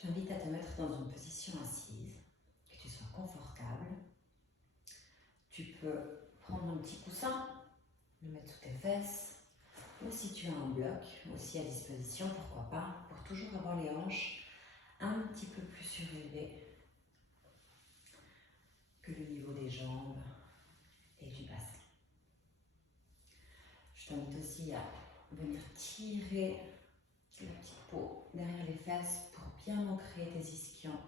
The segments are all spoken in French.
t'invite à te mettre dans une position assise, que tu sois confortable. Tu peux prendre un petit coussin, le mettre sous tes fesses, ou si tu as un bloc aussi à disposition, pourquoi pas, pour toujours avoir les hanches un petit peu plus surélevées que le niveau des jambes et du bassin. Je t'invite aussi à venir tirer la petite peau derrière les fesses pour bien ancrer tes ischions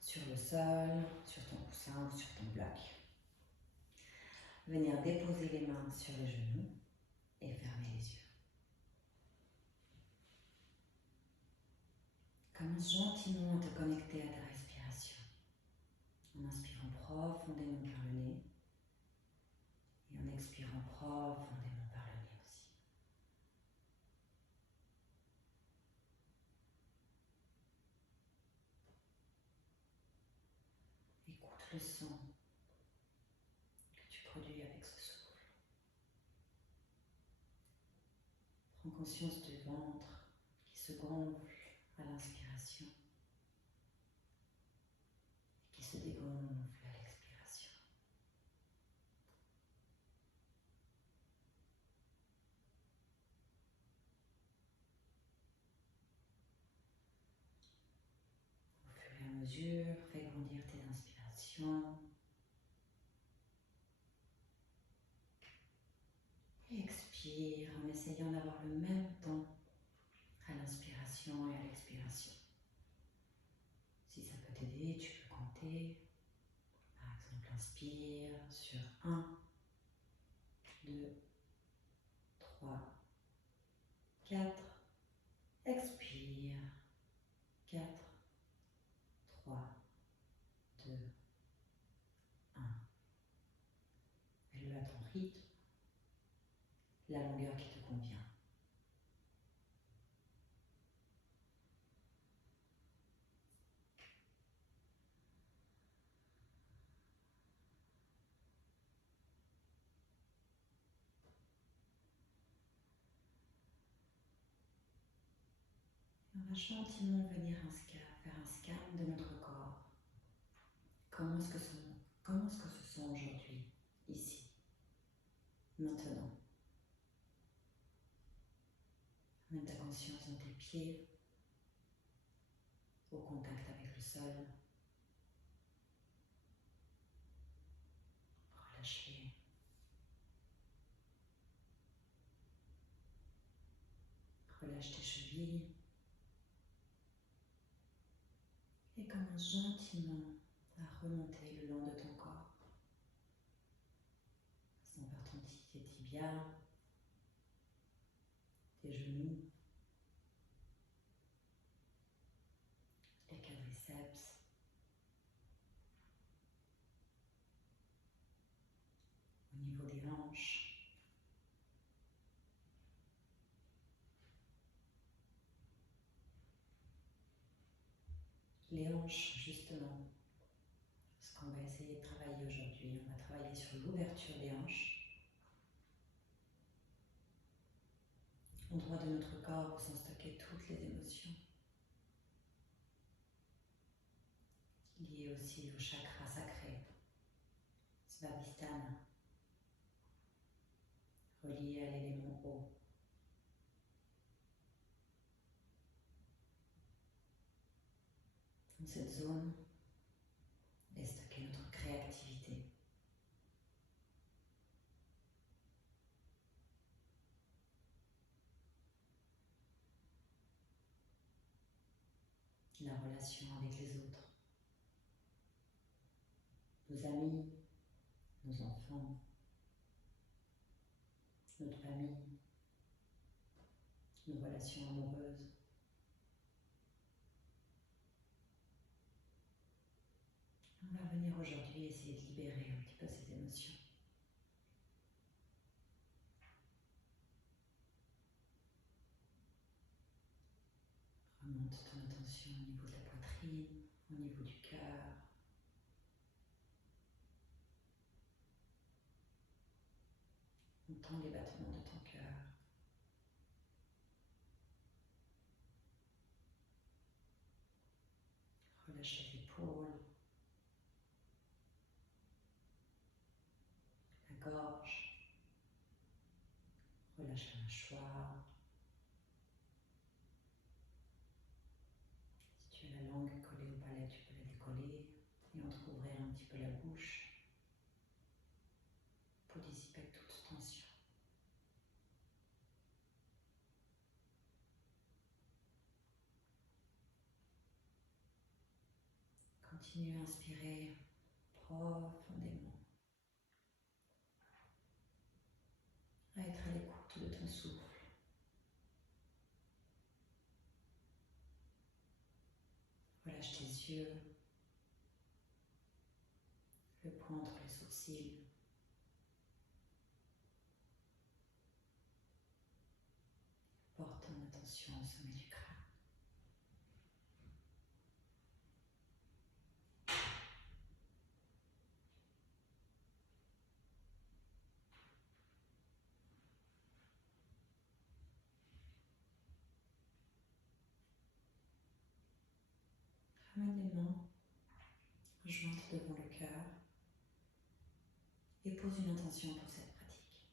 sur le sol, sur ton coussin ou sur ton bloc. Venir déposer les mains sur les genoux et fermer les yeux. Commence gentiment à te connecter à ta respiration. En inspirant profondément par le nez et en expirant profondément par le nez aussi. Écoute le son que tu produis avec ce souffle. Prends conscience du ventre qui se gonfle à l'inspiration et qui se dégonfle à l'expiration. Au fur et à mesure, fais grandir tes inspirations et expire en essayant d'avoir le même temps à l'inspiration et à l'expiration. Si ça peut t'aider, tu peux compter. Par exemple, inspire sur 1, 2, 3, 4. Expire. 4, 3, 2, 1. Fais-le à ton rythme, la longueur qui te convient. On va gentiment venir faire un scan de notre corps. Comment est-ce que ce sent aujourd'hui, ici, maintenant? Mets ta conscience dans tes pieds, au contact avec le sol. Relâche-les. Relâche tes chevilles. Et commence gentiment à remonter le long de ton corps. Passons par tes tibias, tes genoux, les quadriceps, au niveau des hanches. Les hanches, justement, ce qu'on va essayer de travailler aujourd'hui, on va travailler sur l'ouverture des hanches. Endroit de notre corps où sont stockées toutes les émotions, liées aussi au chakra sacré, Svadhisthana, relié à l'élément eau. Dans cette zone est stockée notre créativité. La relation avec les autres, nos amis, nos enfants, notre famille, nos relations amoureuses. On va venir aujourd'hui essayer de libérer un petit peu ces émotions. Remonte ton attention au niveau de la poitrine, au niveau du cœur. Entends les battements de ton cœur. Relâche la mâchoire. Si tu as la langue collée au palais, tu peux la décoller et entrouvrir un petit peu la bouche pour dissiper toute tension. Continue à inspirer profondément, à être à l'écoute de ton souffle. Relâche tes yeux, le point entre les sourcils. Porte ton attention au sommet du crâne. Ramène les mains jointes devant le cœur et pose une intention pour cette pratique.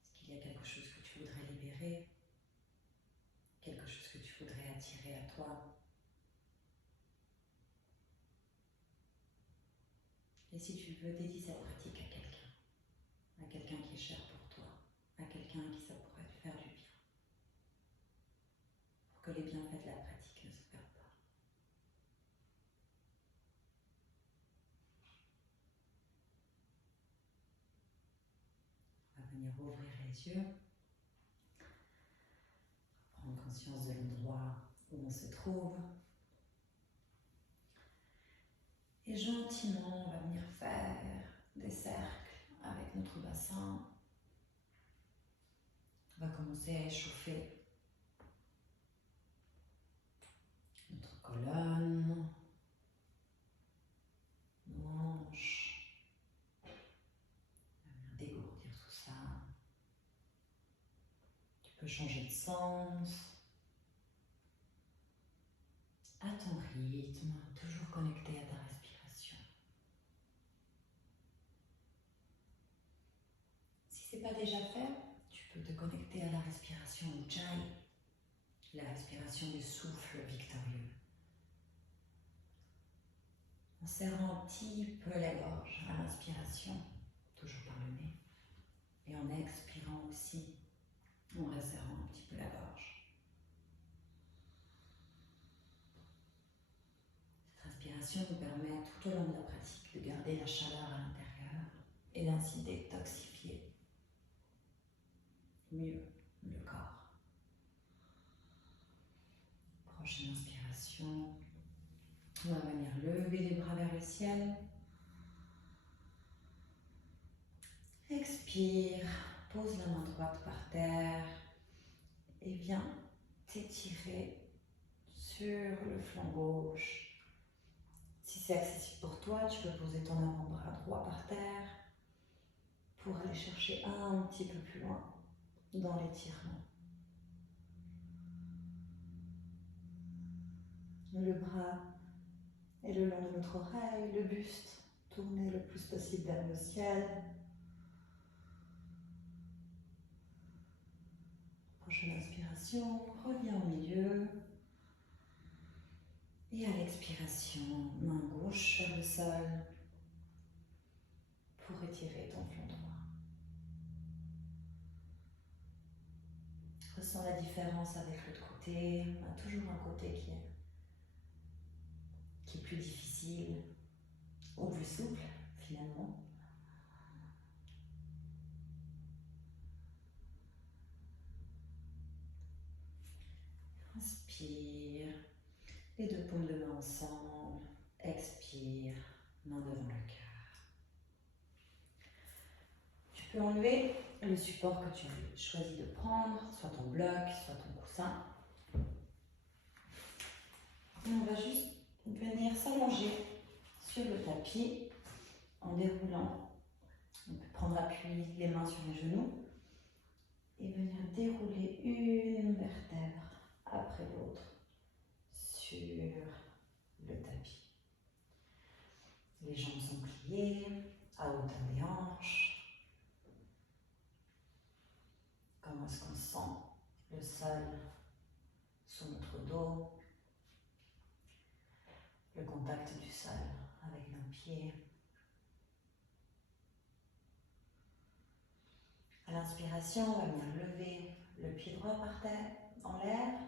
Est-ce qu'il y a quelque chose que tu voudrais libérer? Quelque chose que tu voudrais attirer à toi? Et si tu veux, dédie cette pratique à quelqu'un qui est cher pour toi, à quelqu'un à qui ça pourrait te faire du bien, pour que les bienfaits de la pratique ne se perdent pas. On va venir ouvrir les yeux, prendre conscience de l'endroit où on se trouve. Et gentiment, on va venir faire des cercles avec notre bassin. On va commencer à échauffer notre colonne, nos hanches. On va venir dégourdir tout ça. Tu peux changer de sens. À ton rythme, toujours connecté à ta respiration. Si ce n'est pas déjà fait, tu peux te connecter à la respiration Ujjayi, la respiration du souffle victorieux. En serrant un petit peu la gorge à l'inspiration, toujours par le nez, et en expirant aussi, en resserrant un petit peu la gorge. Cette respiration nous permet tout au long de la pratique de garder la chaleur à l'intérieur et d'ainsi détoxifier mieux le corps. Prochaine inspiration, on va venir lever les bras vers le ciel. Expire, pose la main droite par terre et viens t'étirer sur le flanc gauche. Si c'est accessible pour toi, tu peux poser ton avant-bras droit par terre pour aller chercher un petit peu plus loin dans l'étirement. Le bras est le long de notre oreille, le buste tourné le plus possible vers le ciel. Prochaine inspiration, reviens au milieu. Et à l'expiration, main gauche vers le sol pour étirer ton flanc droit. Ressens la différence avec l'autre côté. On a toujours un côté qui est plus difficile ou plus souple finalement. Inspire, les deux paumes de main ensemble. Expire, main devant le cœur. Tu peux enlever le support que tu as choisi de prendre, soit ton bloc, soit ton coussin. Et on va juste venir s'allonger sur le tapis en déroulant. On peut prendre appui les mains sur les genoux et venir dérouler une vertèbre après l'autre sur le tapis. Les jambes sont pliées à hauteur des hanches. sol sous notre dos, le contact du sol avec nos pieds. À l'inspiration, on va venir lever le pied droit par terre, en l'air,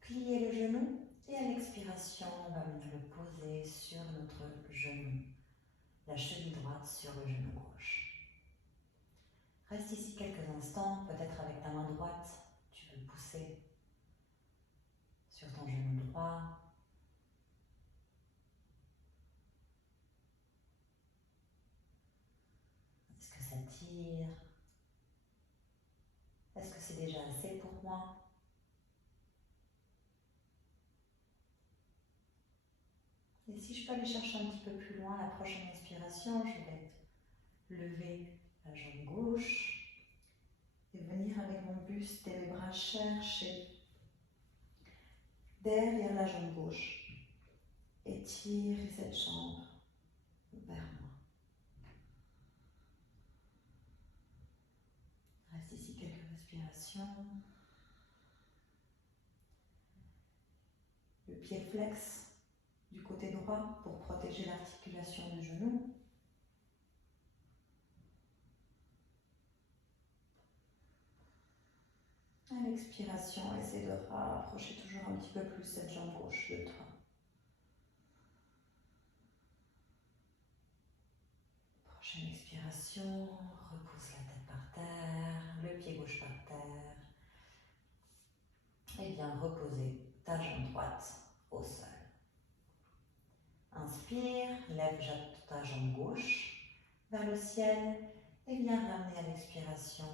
plier le genou et à l'expiration, on va venir le poser sur notre genou, la cheville droite sur le genou gauche. Reste ici quelques instants, peut-être avec ta main droite, tu peux pousser sur ton genou droit. Est-ce que ça tire? Est-ce que c'est déjà assez pour moi? Et si je peux aller chercher un petit peu plus loin, la prochaine inspiration, je vais lever la jambe gauche et venir avec mon buste et mes bras chercher derrière la jambe gauche et tirer cette jambe vers moi. Reste ici quelques respirations. Le pied flex du côté droit pour protéger l'articulation du genou. À l'expiration, essaie de rapprocher toujours un petit peu plus cette jambe gauche de toi. Prochaine expiration, repousse la tête par terre, le pied gauche par terre. Et viens reposer ta jambe droite au sol. Inspire, lève ta jambe gauche vers le ciel et viens ramener à l'expiration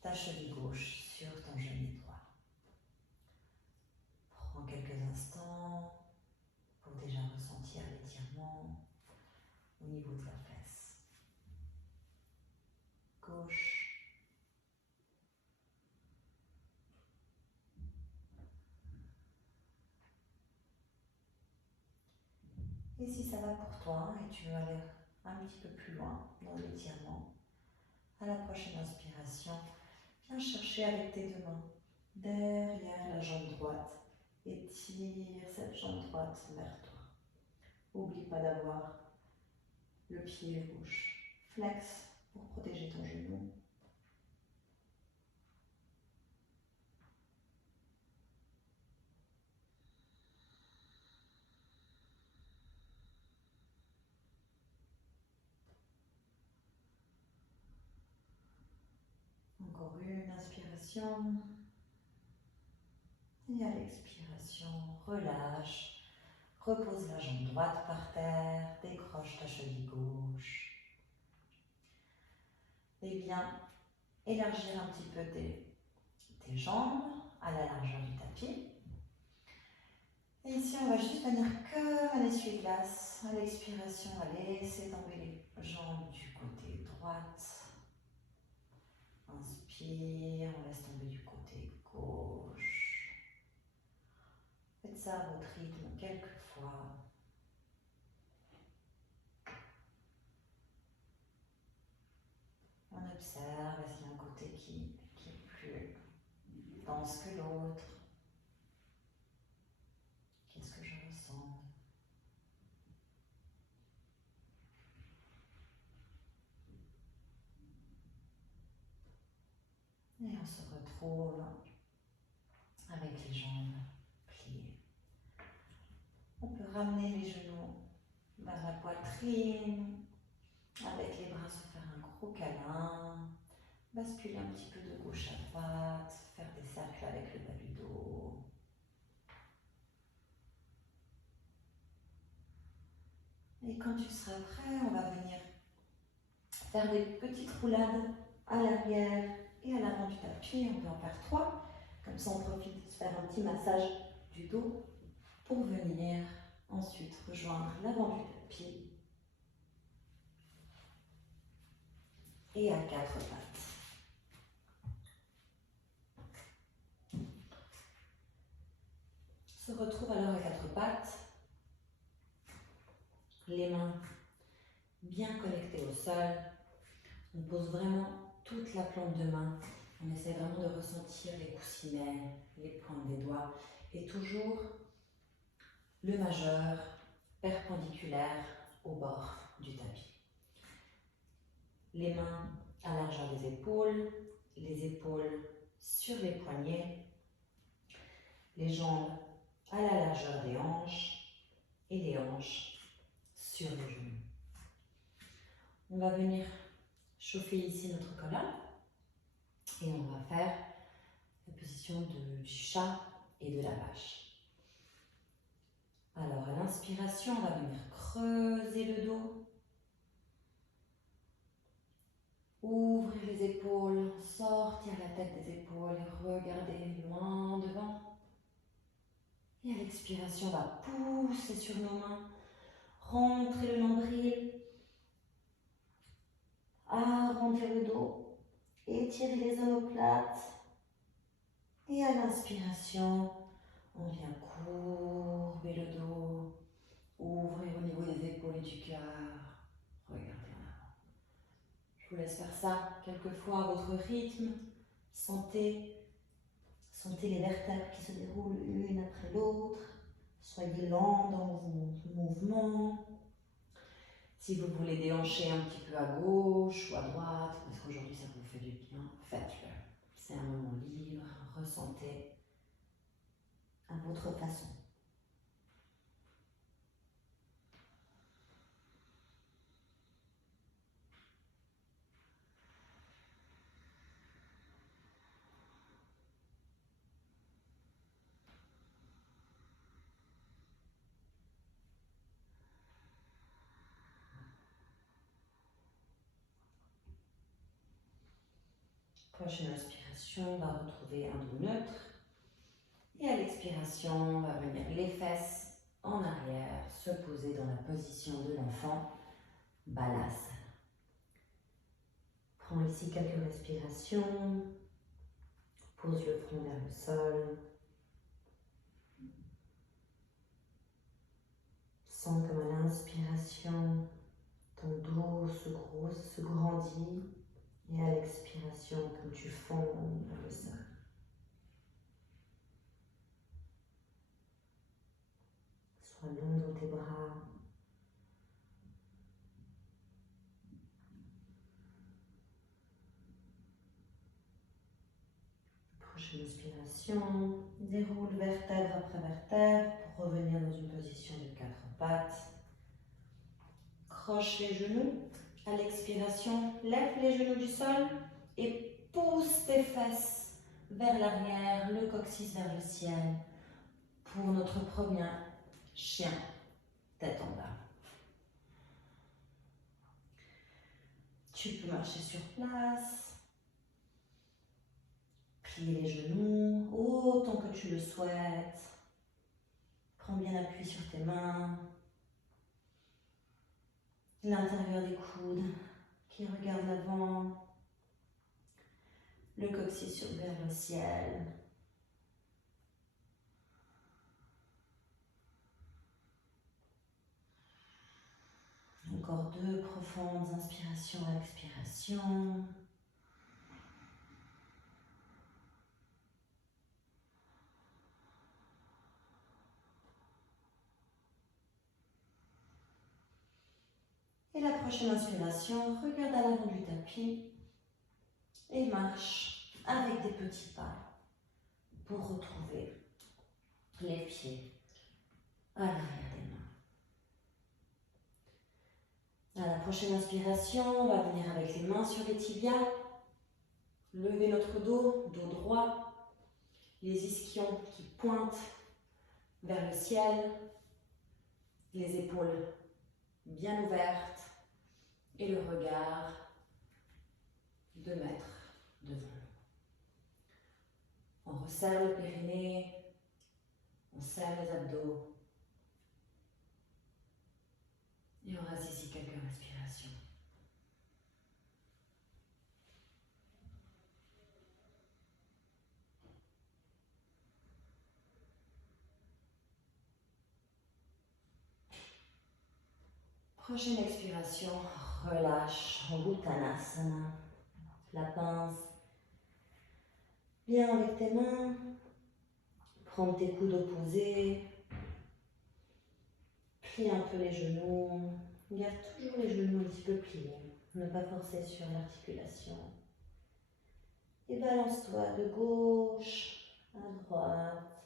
ta cheville gauche sur ton genou droit. Prends quelques instants pour déjà ressentir l'étirement au niveau de la fesse. Gauche. Et si ça va pour toi et tu veux aller un petit peu plus loin dans l'étirement, à la prochaine inspiration, viens chercher avec tes deux mains derrière la jambe droite et tire cette jambe droite vers toi. N'oublie pas d'avoir le pied gauche flex pour protéger ton genou. Encore une inspiration. Et à l'expiration, relâche. Repose la jambe droite par terre, décroche ta cheville gauche. Et viens élargir un petit peu tes jambes à la largeur du tapis. Et ici, on va juste venir comme un essuie-glace. À l'expiration, à laisser tomber les jambes du côté droite. Inspire, on laisse tomber du côté gauche. Faites ça à votre rythme quelques fois. On observe, est-ce qu'il y a un côté qui est plus dense que l'autre? Qu'est-ce que je ressens? Et on se retrouve avec les jambes pliées. On peut ramener les genoux vers la poitrine, avec les bras se faire un gros câlin, basculer un petit peu de gauche à droite, faire des cercles avec le bas du dos. Et quand tu seras prêt, on va venir faire des petites roulades à l'arrière et à l'avant du tapis. On peut en faire 3. Comme ça, on profite de se faire un petit massage du dos pour venir ensuite rejoindre l'avant du tapis et à 4 pattes. On se retrouve alors à 4 pattes, les mains bien connectées au sol. On pose vraiment toute la plante de main On essaie vraiment de ressentir les coussinets, les pointes des doigts et toujours le majeur perpendiculaire au bord du tapis. Les mains à largeur des épaules, les épaules sur les poignets, les jambes à la largeur des hanches et les hanches sur les genoux. On va venir chauffer ici notre colonne et on va faire la position du chat et de la vache. Alors à l'inspiration, on va venir creuser le dos, ouvrir les épaules, sortir la tête des épaules et regarder loin devant. Et à l'expiration, on va pousser sur nos mains, rentrer le nombril, arrondir le dos, étirer les omoplates. Et à l'inspiration, on vient courber le dos, ouvrir au niveau des épaules et du cœur. Regardez en avant. Je vous laisse faire ça quelquefois à votre rythme. Sentez les vertèbres qui se déroulent l'une après l'autre. Soyez lent dans vos mouvements. Si vous voulez déhancher un petit peu à gauche ou à droite, parce qu'aujourd'hui ça vous fait du bien, faites-le. C'est un moment libre, ressentez à votre façon. Prochaine inspiration, on va retrouver un dos neutre. Et à l'expiration, on va venir les fesses en arrière, se poser dans la position de l'enfant, Balasana. Prends ici quelques respirations. Pose le front vers le sol. Sens comme à l'inspiration, ton dos se grandit. Et à l'expiration, comme tu fonds vers le sol. Sois long dans tes bras. Prochaine inspiration, déroule vertèbre après vertèbre pour revenir dans une position de 4 pattes. Croche les genoux. À l'expiration, lève les genoux du sol et pousse tes fesses vers l'arrière, le coccyx vers le ciel pour notre premier chien, tête en bas. Tu peux marcher sur place, plier les genoux autant que tu le souhaites. Prends bien appui sur tes mains. L'intérieur des coudes qui regarde l'avant, le coccyx vers le ciel. Encore 2 profondes inspirations à l'expiration. Et la prochaine inspiration, regarde à l'avant du tapis et marche avec des petits pas pour retrouver les pieds à l'arrière des mains. À la prochaine inspiration, on va venir avec les mains sur les tibias, lever notre dos, dos droit, les ischions qui pointent vers le ciel, les épaules bien ouvertes et le regard 2 mètres devant nous. On resserre le périnée, on serre les abdos et on reste ici quelques respirations. Prochaine expiration, relâche en Uttanasana, la pince Bien avec tes mains, prendre tes coudes opposés, plie un peu les genoux, garde toujours les genoux un petit peu pliés, ne pas forcer sur l'articulation. Et balance-toi de gauche à droite,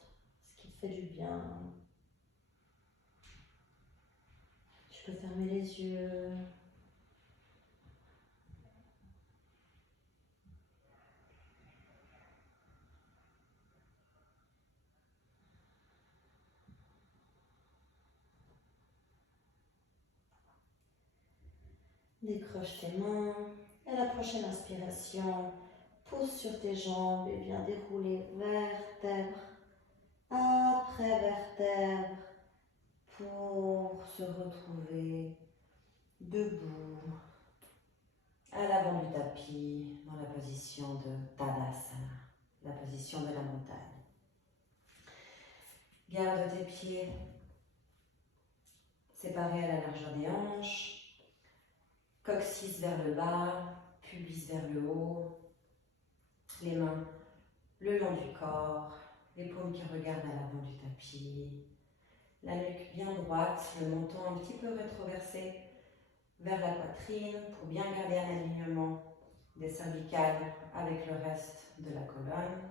ce qui te fait du bien. Tu peux fermer les yeux. Décroche tes mains. Et à la prochaine inspiration, pousse sur tes jambes et viens dérouler vertèbre après vertèbre pour se retrouver debout à l'avant du tapis dans la position de Tadasana, la position de la montagne. Garde tes pieds séparés à la largeur des hanches, coccyx vers le bas, pubis vers le haut, les mains le long du corps, les paumes qui regardent à l'avant du tapis, la nuque bien droite, le menton un petit peu rétroversé vers la poitrine pour bien garder un alignement des cervicales avec le reste de la colonne.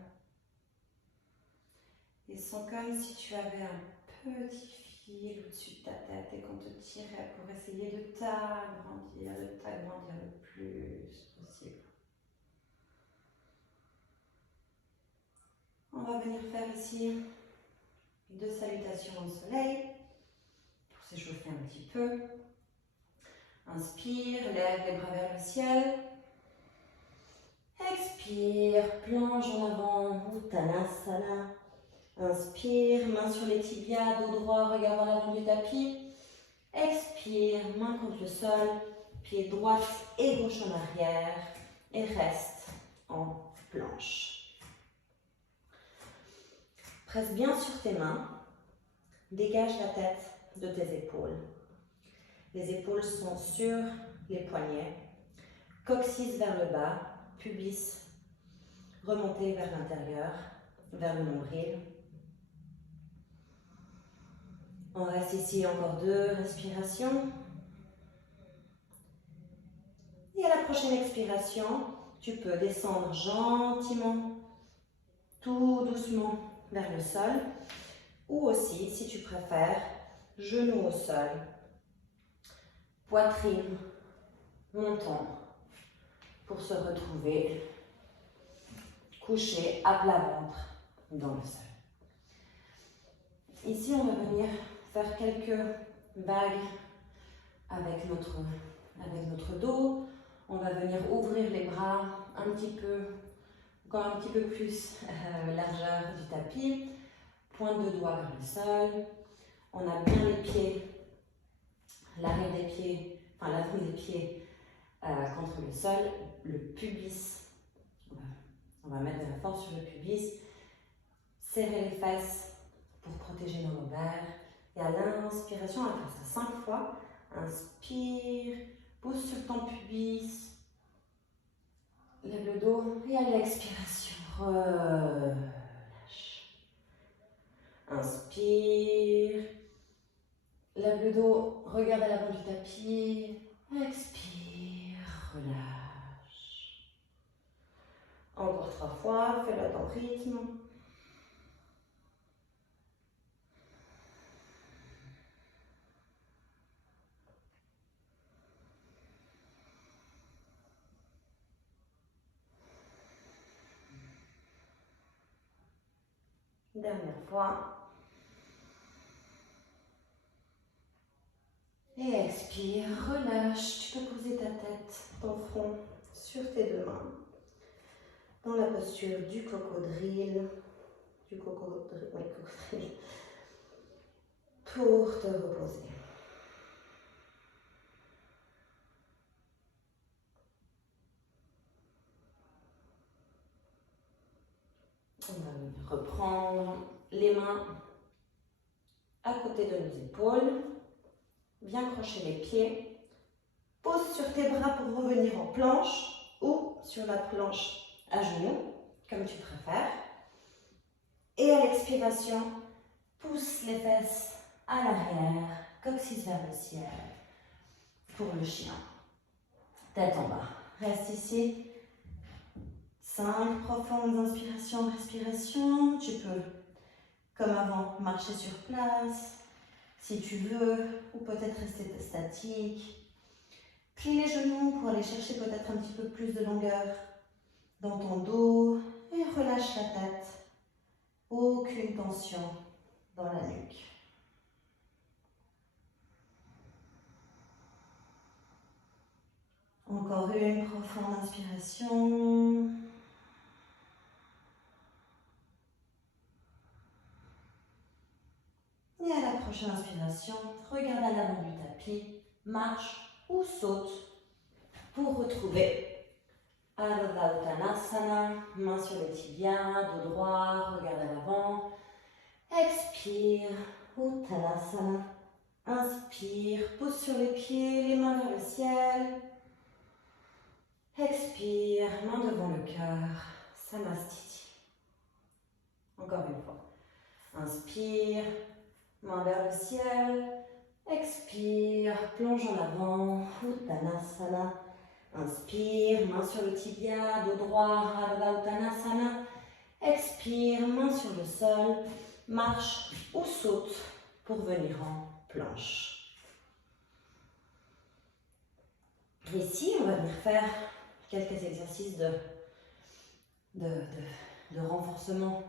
Et sens comme si tu avais un petit fil au-dessus de ta tête et qu'on te tirait pour essayer de t'agrandir le plus possible. On va venir faire ici 2 salutations au soleil pour s'échauffer un petit peu. Inspire, lève les bras vers le ciel. Expire, plonge en avant, Uttanasana. Inspire, main sur les tibias, dos droit, regard vers l'avant du tapis. Expire, main contre le sol, pied droit et gauche en arrière. Et reste en planche. Presse bien sur tes mains. Dégage la tête de tes épaules. Les épaules sont sur les poignets. Coccyx vers le bas, pubis remonté vers l'intérieur, vers le nombril. On reste ici encore 2 respirations. Et à la prochaine expiration, tu peux descendre gentiment, tout doucement vers le sol. Ou aussi, si tu préfères, genoux au sol, poitrine montant pour se retrouver couché à plat ventre dans le sol. Ici, on va venir faire quelques vagues avec notre dos. On va venir ouvrir les bras un petit peu, encore un petit peu plus largeur du tapis. Pointe de doigt vers le sol. On a bien les pieds, l'arrière des pieds, enfin l'avant des pieds contre le sol. Le pubis, on va mettre de la force sur le pubis. Serrer les fesses pour protéger nos lombaires. Et à l'inspiration, on va faire ça 5 fois. Inspire, pousse sur ton pubis, lève le dos et à l'expiration, relâche. Inspire, lève le dos, regarde à l'avant du tapis, expire, relâche. Encore 3 fois, fais-le à ton rythme. Dernière fois. Et expire, relâche. Tu peux poser ta tête, ton front sur tes 2 mains. Dans la posture du cocodrille. Pour te reposer. On va reprendre les mains à côté de nos épaules. Bien crocher les pieds. Pose sur tes bras pour revenir en planche ou sur la planche à genoux, comme tu préfères. Et à l'expiration, pousse les fesses à l'arrière, coccyx vers le ciel pour le chien. Tête en bas. Reste ici. 5 profondes inspirations, respirations. Tu peux, comme avant, marcher sur place si tu veux, ou peut-être rester statique. Plie les genoux pour aller chercher peut-être un petit peu plus de longueur dans ton dos et relâche la tête. Aucune tension dans la nuque. Encore une profonde inspiration. Et à la prochaine inspiration, regarde à l'avant du tapis, marche ou saute pour retrouver Ardha Uttanasana, main sur le tibia, dos droit, regarde à l'avant. Expire, Uttanasana. Inspire, pose sur les pieds, les mains vers le ciel. Expire, main devant le cœur, Samastiti. Encore une fois. Inspire, main vers le ciel. Expire, plonge en avant, Uttanasana. Inspire, main sur le tibia, dos droit, Ardha Uttanasana. Expire, main sur le sol, marche ou saute pour venir en planche. Ici, on va venir faire quelques exercices de renforcement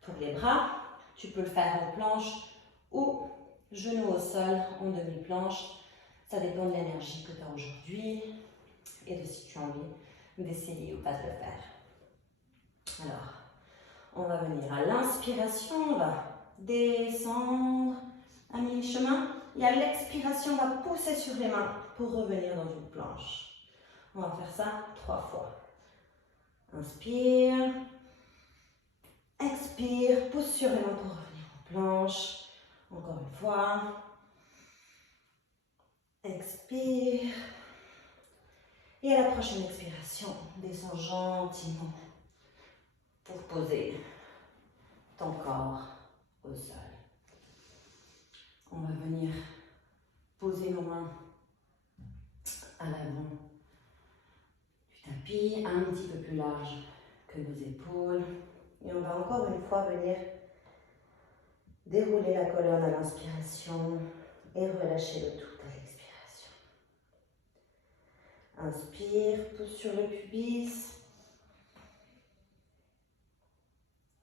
pour les bras. Tu peux le faire en planche ou genoux au sol en demi-planche. Ça dépend de l'énergie que tu as aujourd'hui et de si tu as envie d'essayer ou pas de le faire. Alors, on va venir à l'inspiration, on va descendre à mi-chemin. Et à l'expiration, on va pousser sur les mains pour revenir dans une planche. On va faire ça 3 fois. Inspire. Expire, pousse sur les mains pour revenir en planche. Encore une fois. Expire. Et à la prochaine expiration, descends gentiment pour poser ton corps au sol. On va venir poser nos mains à l'avant du tapis, un petit peu plus large que nos épaules. Et on va encore une fois venir dérouler la colonne à l'inspiration et relâcher le tout à l'expiration. Inspire, pousse sur le pubis.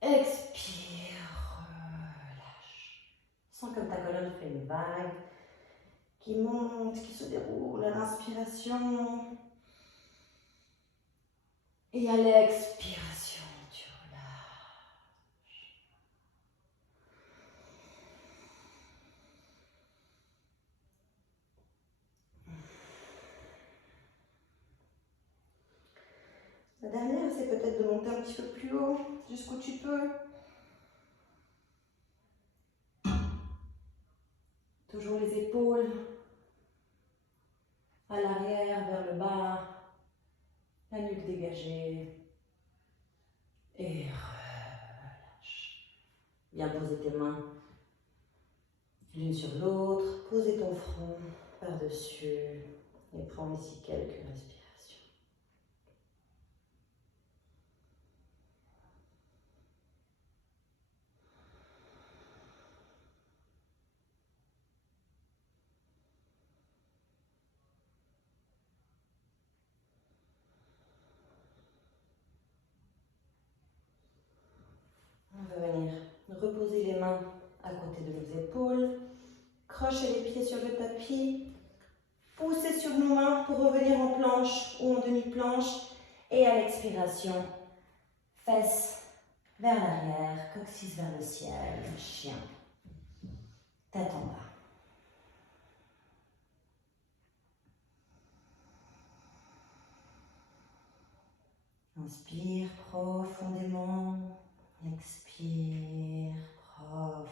Expire, relâche. Sens comme ta colonne fait une vague qui monte, qui se déroule à l'inspiration. Et à l'expiration, tu relâches. La dernière, c'est peut-être de monter un petit peu plus haut, jusqu'où tu peux. Toujours les épaules à l'arrière, vers le bas, la nuque dégagée. Et relâche. Viens poser tes mains l'une sur l'autre, poser ton front par-dessus et prends ici quelques respirations. On va venir reposer les mains à côté de nos épaules, crocher les pieds sur le tapis, pousser sur nos mains pour revenir en planche ou en demi-planche et à l'expiration, fesses vers l'arrière, coccyx vers le ciel, chien, tête en bas. Inspire profondément, expire profondément.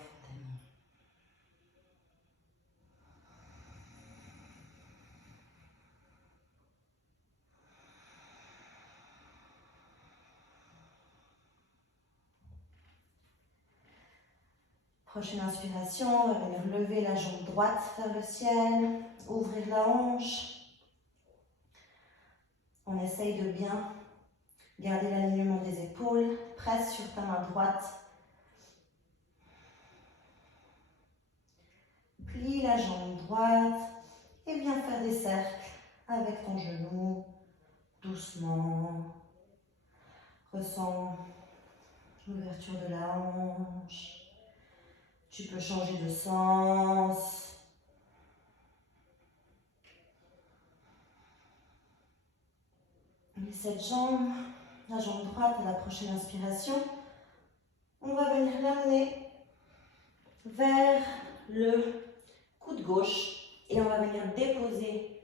Prochaine inspiration, on va venir lever la jambe droite vers le ciel, ouvrir la hanche. On essaye de bien garder l'alignement des épaules, presse sur ta main droite. Plie la jambe droite et viens faire des cercles avec ton genou, doucement. Ressens l'ouverture de la hanche. Tu peux changer de sens. Et cette jambe, la jambe droite à la prochaine inspiration, on va venir l'amener vers le coude gauche et on va venir déposer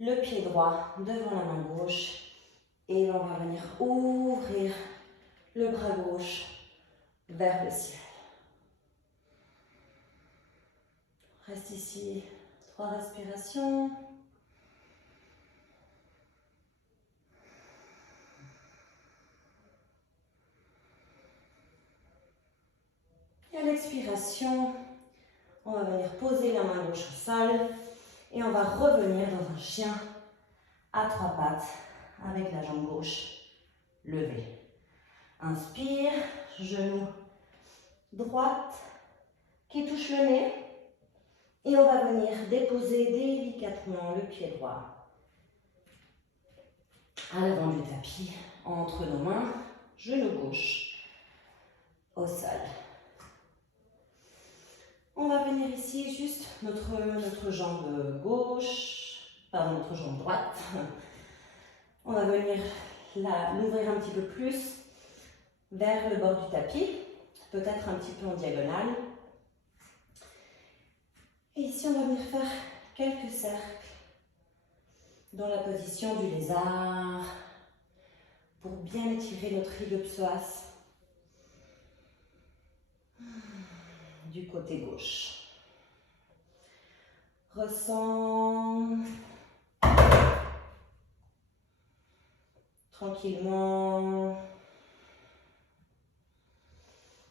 le pied droit devant la main gauche et on va venir ouvrir le bras gauche vers le ciel. Reste ici 3 respirations. Et à l'expiration, on va venir poser la main gauche au sol et on va revenir dans un chien à 3 pattes avec la jambe gauche levée. Inspire, genou droite qui touche le nez et on va venir déposer délicatement le pied droit à l'avant du tapis entre nos mains, genou gauche au sol. On va venir ici juste notre jambe gauche, pardon, notre jambe droite. On va venir l'ouvrir un petit peu plus vers le bord du tapis, peut-être un petit peu en diagonale. Et ici, on va venir faire quelques cercles dans la position du lézard pour bien étirer notre iliopsoas du côté gauche. Ressens tranquillement.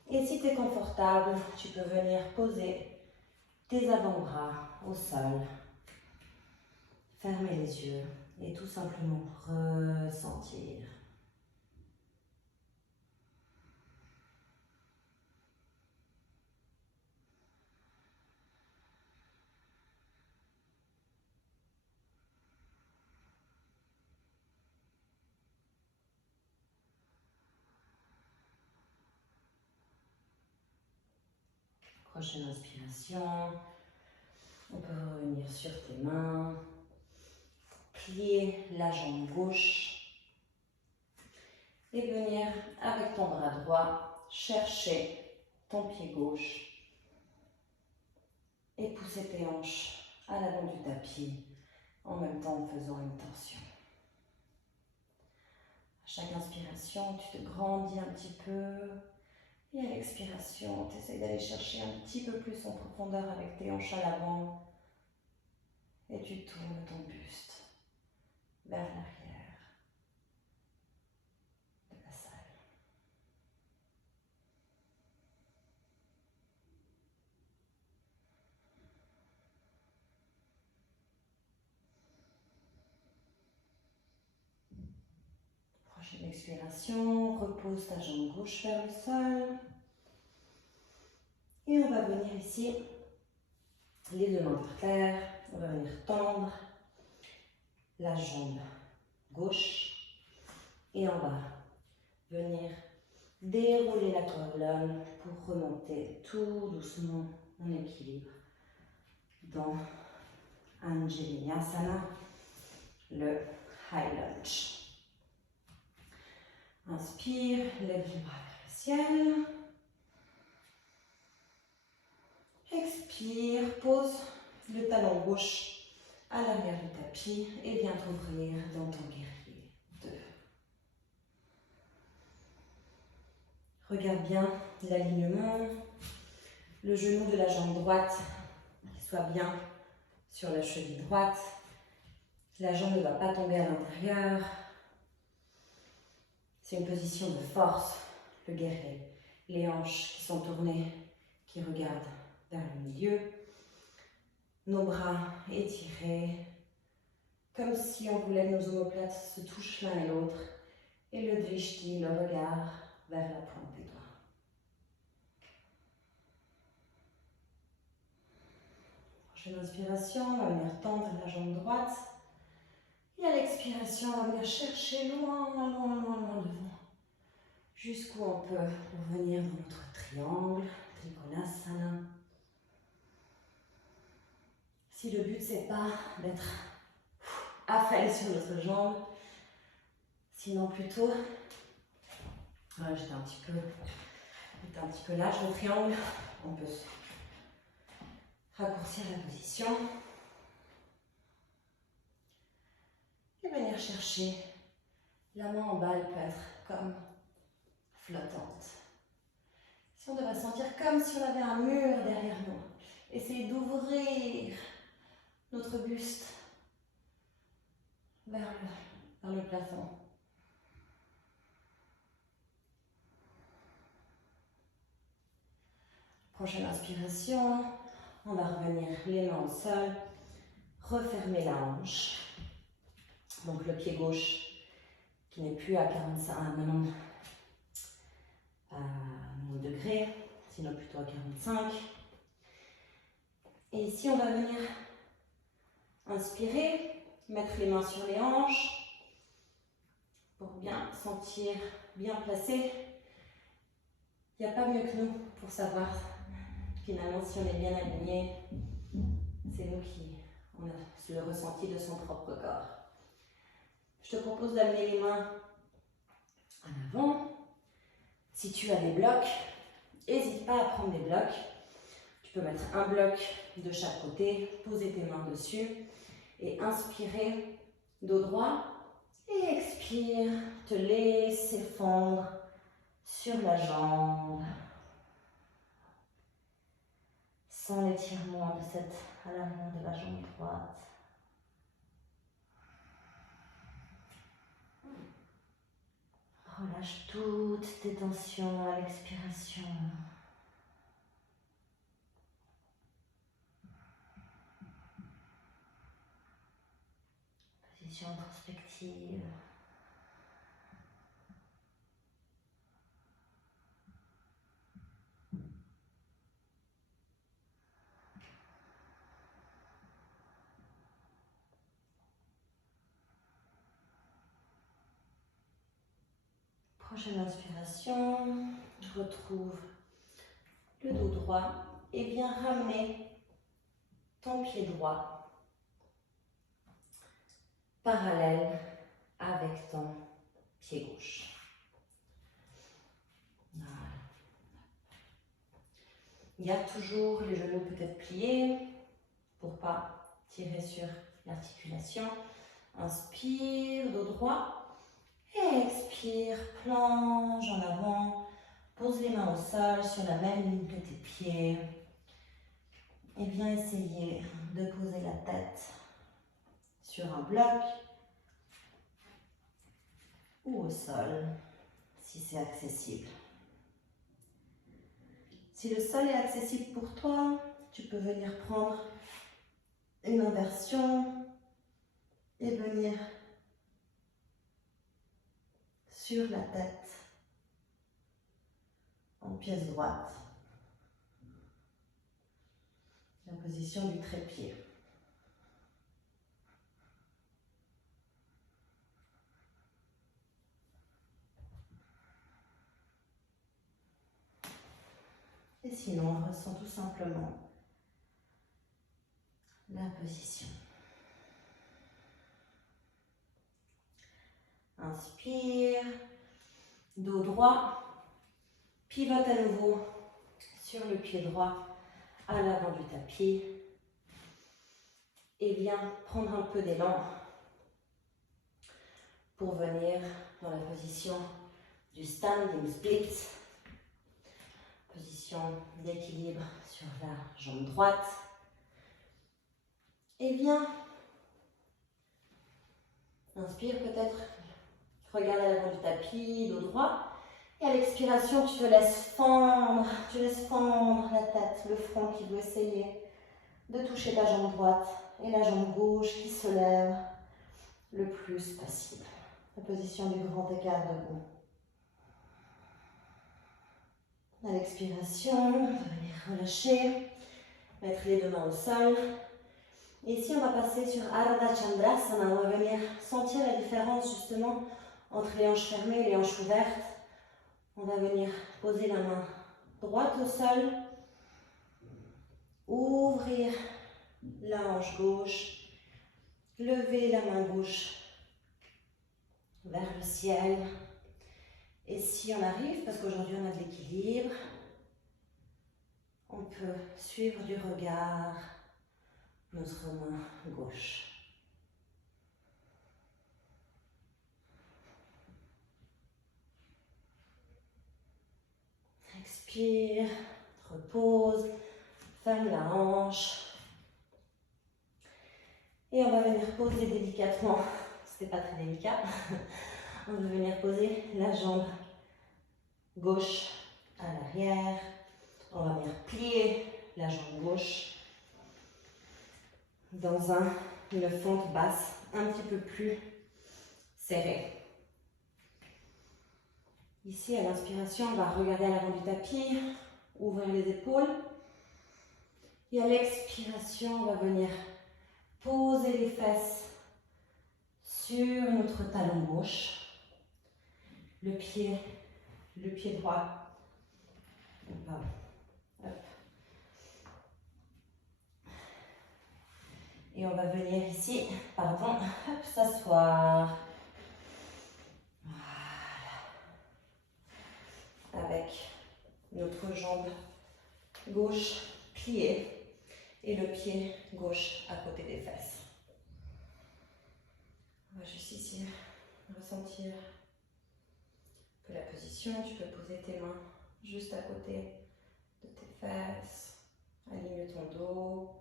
Et si tu es confortable, tu peux venir poser tes avant-bras au sol, fermer les yeux et tout simplement ressentir. Prochaine inspiration, on peut revenir sur tes mains, plier la jambe gauche et venir avec ton bras droit chercher ton pied gauche et pousser tes hanches à l'avant du tapis en même temps en faisant une torsion. À chaque inspiration, tu te grandis un petit peu. Et à l'expiration, tu essaies d'aller chercher un petit peu plus en profondeur avec tes hanches à l'avant. Et tu tournes ton buste vers l'arrière de la salle. Prochaine expiration, repose ta jambe gauche vers le sol. Et on va venir ici, les 2 mains par terre, on va venir tendre la jambe gauche et on va venir dérouler la colonne pour remonter tout doucement en équilibre dans Anjaliasana, le High Lunge. Inspire, lève les bras vers le ciel. Expire, pose le talon gauche à l'arrière du tapis et viens t'ouvrir dans ton guerrier 2. Regarde bien l'alignement, le genou de la jambe droite qui soit bien sur la cheville droite. La jambe ne va pas tomber à l'intérieur. C'est une position de force, le guerrier. Les hanches qui sont tournées qui regarde vers le milieu. Nos bras étirés, comme si on voulait que nos omoplates se touchent l'un et l'autre. Et le drishti, le regard vers la pointe des doigts. Prochaine inspiration, on va venir tendre la jambe droite. Et à l'expiration, on va venir chercher loin, loin, loin, loin devant. Jusqu'où on peut revenir dans notre triangle, Trikonasana. Si le but c'est pas d'être affalé sur notre jambe, sinon plutôt, voilà, j'étais un petit peu lâche le triangle, on peut raccourcir la position et venir chercher la main en bas, elle peut être comme flottante. Si on devrait sentir comme si on avait un mur derrière nous, essayez d'ouvrir notre buste vers le plafond. Prochaine inspiration, on va revenir les mains au sol, refermer la hanche. Donc le pied gauche qui n'est plus à 90 degrés, sinon plutôt à 45. Et ici on va venir inspirer, mettre les mains sur les hanches pour bien sentir, bien placé. Il n'y a pas mieux que nous pour savoir finalement si on est bien aligné. C'est nous qui on a le ressenti de son propre corps. Je te propose d'amener les mains en avant. Si tu as des blocs, n'hésite pas à prendre des blocs. Tu peux mettre un bloc de chaque côté, poser tes mains dessus et inspirer dos droit et expire, te laisser fondre sur la jambe sans l'étirement de cette à l'arrière de la jambe droite. Relâche toutes tes tensions à l'expiration. Position introspective. Prochaine inspiration, retrouve le dos droit et viens ramener ton pied droit parallèle avec ton pied gauche. Voilà. Garde toujours les genoux peut-être pliés pour ne pas tirer sur l'articulation. Inspire, dos droit. Et expire, plonge en avant, pose les mains au sol sur la même ligne que tes pieds. Et viens essayer de poser la tête sur un bloc ou au sol, si c'est accessible. Si le sol est accessible pour toi, tu peux venir prendre une inversion et venir sur la tête en pièce droite. La position du trépied. Et sinon, on ressent tout simplement la position. Inspire, dos droit, pivote à nouveau sur le pied droit à l'avant du tapis et viens prendre un peu d'élan pour venir dans la position du standing split, position d'équilibre sur la jambe droite et viens, inspire peut-être, regarde à l'avant du tapis, dos droit Et à l'expiration, tu laisses fendre la tête, le front qui veut essayer de toucher ta jambe droite et la jambe gauche qui se lève le plus possible. La position du grand écart debout. À l'expiration, on va venir relâcher, mettre les deux mains au sol. Et ici, on va passer sur Ardha Chandrasana. On va venir sentir la différence justement entre les hanches fermées et les hanches ouvertes. On va venir poser la main droite au sol, ouvrir la hanche gauche, lever la main gauche vers le ciel. Et si on arrive, parce qu'aujourd'hui on a de l'équilibre, on peut suivre du regard notre main gauche. Expire, repose, ferme la hanche. Et on va venir poser délicatement, c'était pas très délicat, on va venir poser la jambe gauche à l'arrière. On va venir plier la jambe gauche dans une fente basse un petit peu plus serrée. Ici, à l'inspiration, on va regarder à l'avant du tapis, ouvrir les épaules. Et à l'expiration, on va venir poser les fesses sur notre talon gauche. Le pied droit. Hop. Et on va venir ici, s'asseoir. Avec notre jambe gauche pliée et le pied gauche à côté des fesses. On va juste ici ressentir que la position, tu peux poser tes mains juste à côté de tes fesses, aligne ton dos.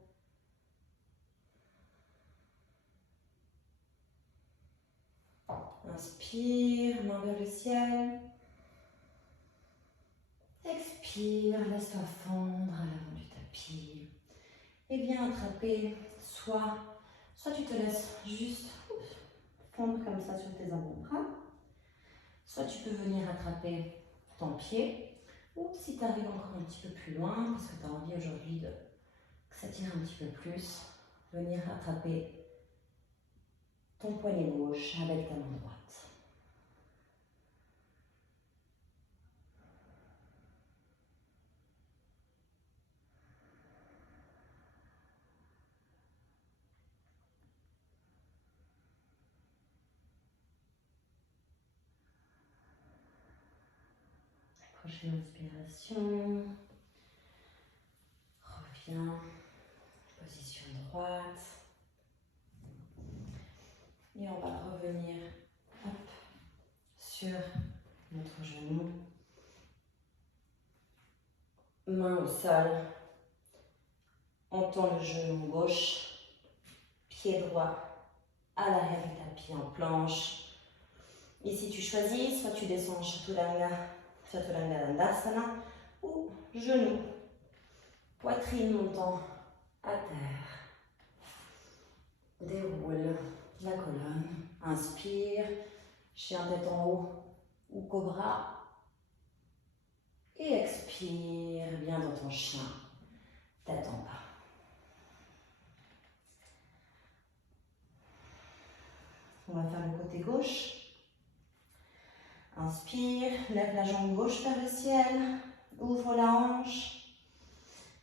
Inspire, main vers le ciel. Expire, laisse-toi fondre à l'avant du tapis. Et viens attraper, soit tu te laisses juste fondre comme ça sur tes avant-bras, soit tu peux venir attraper ton pied, ou si tu arrives encore un petit peu plus loin, parce que tu as envie aujourd'hui que ça tire un petit peu plus, venir attraper ton poignet gauche avec ta main droite. Prochaine inspiration. Reviens. Position droite. Et on va revenir sur notre genou. Main au sol. On tend le genou gauche. Pied droit à l'arrière du tapis en planche. Ici tu choisis, soit tu descends en Chaturanga Dandasana ou genou, poitrine montant à terre. Déroule la colonne. Inspire, chien tête en haut ou cobra. Et expire, bien dans ton chien, tête en bas. On va faire le côté gauche. Inspire, lève la jambe gauche vers le ciel, ouvre la hanche.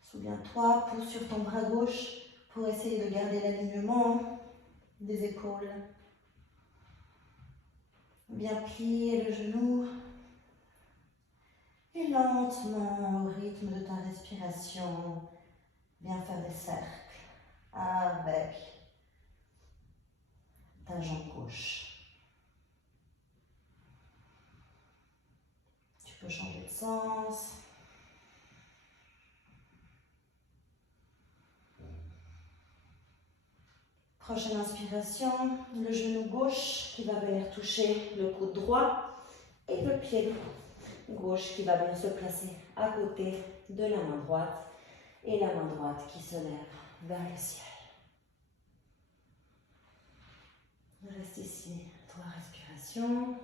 Souviens-toi, pousse sur ton bras gauche pour essayer de garder l'alignement des épaules. Bien plier le genou. Et lentement, au rythme de ta respiration, bien faire des cercles avec ta jambe gauche. Tu peux changer de sens. Prochaine inspiration, le genou gauche qui va venir toucher le coude droit et le pied gauche qui va venir se placer à côté de la main droite et la main droite qui se lève vers le ciel. Reste ici 3 respirations.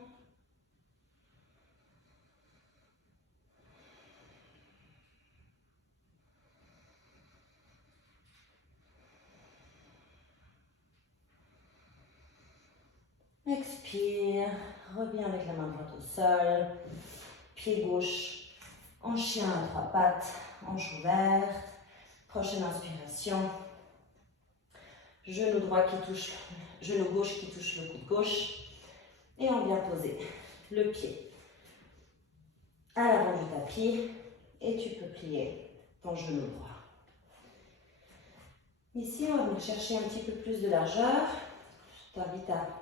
Expire, reviens avec la main droite au sol, pied gauche en chien à 3 pattes, hanche ouverte. Prochaine inspiration, genou droit qui touche, genou gauche qui touche le coude gauche. Et on vient poser le pied à l'avant du tapis et tu peux plier ton genou droit. Ici, on va venir chercher un petit peu plus de largeur. Je t'invite à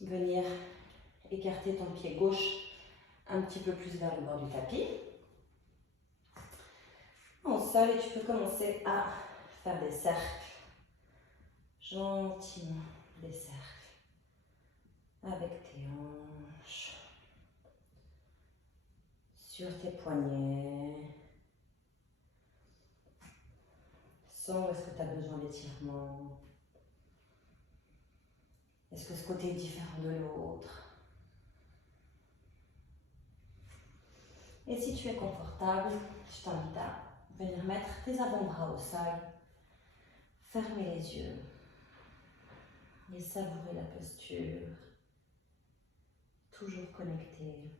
venir écarter ton pied gauche un petit peu plus vers le bord du tapis. En sol, et tu peux commencer à faire des cercles. Gentiment, des cercles. Avec tes hanches. Sur tes poignets. Sens où est-ce que tu as besoin d'étirement. Est-ce que ce côté est différent de l'autre? Et si tu es confortable, je t'invite à venir mettre tes avant-bras au sol, fermer les yeux et savourer la posture, toujours connecté.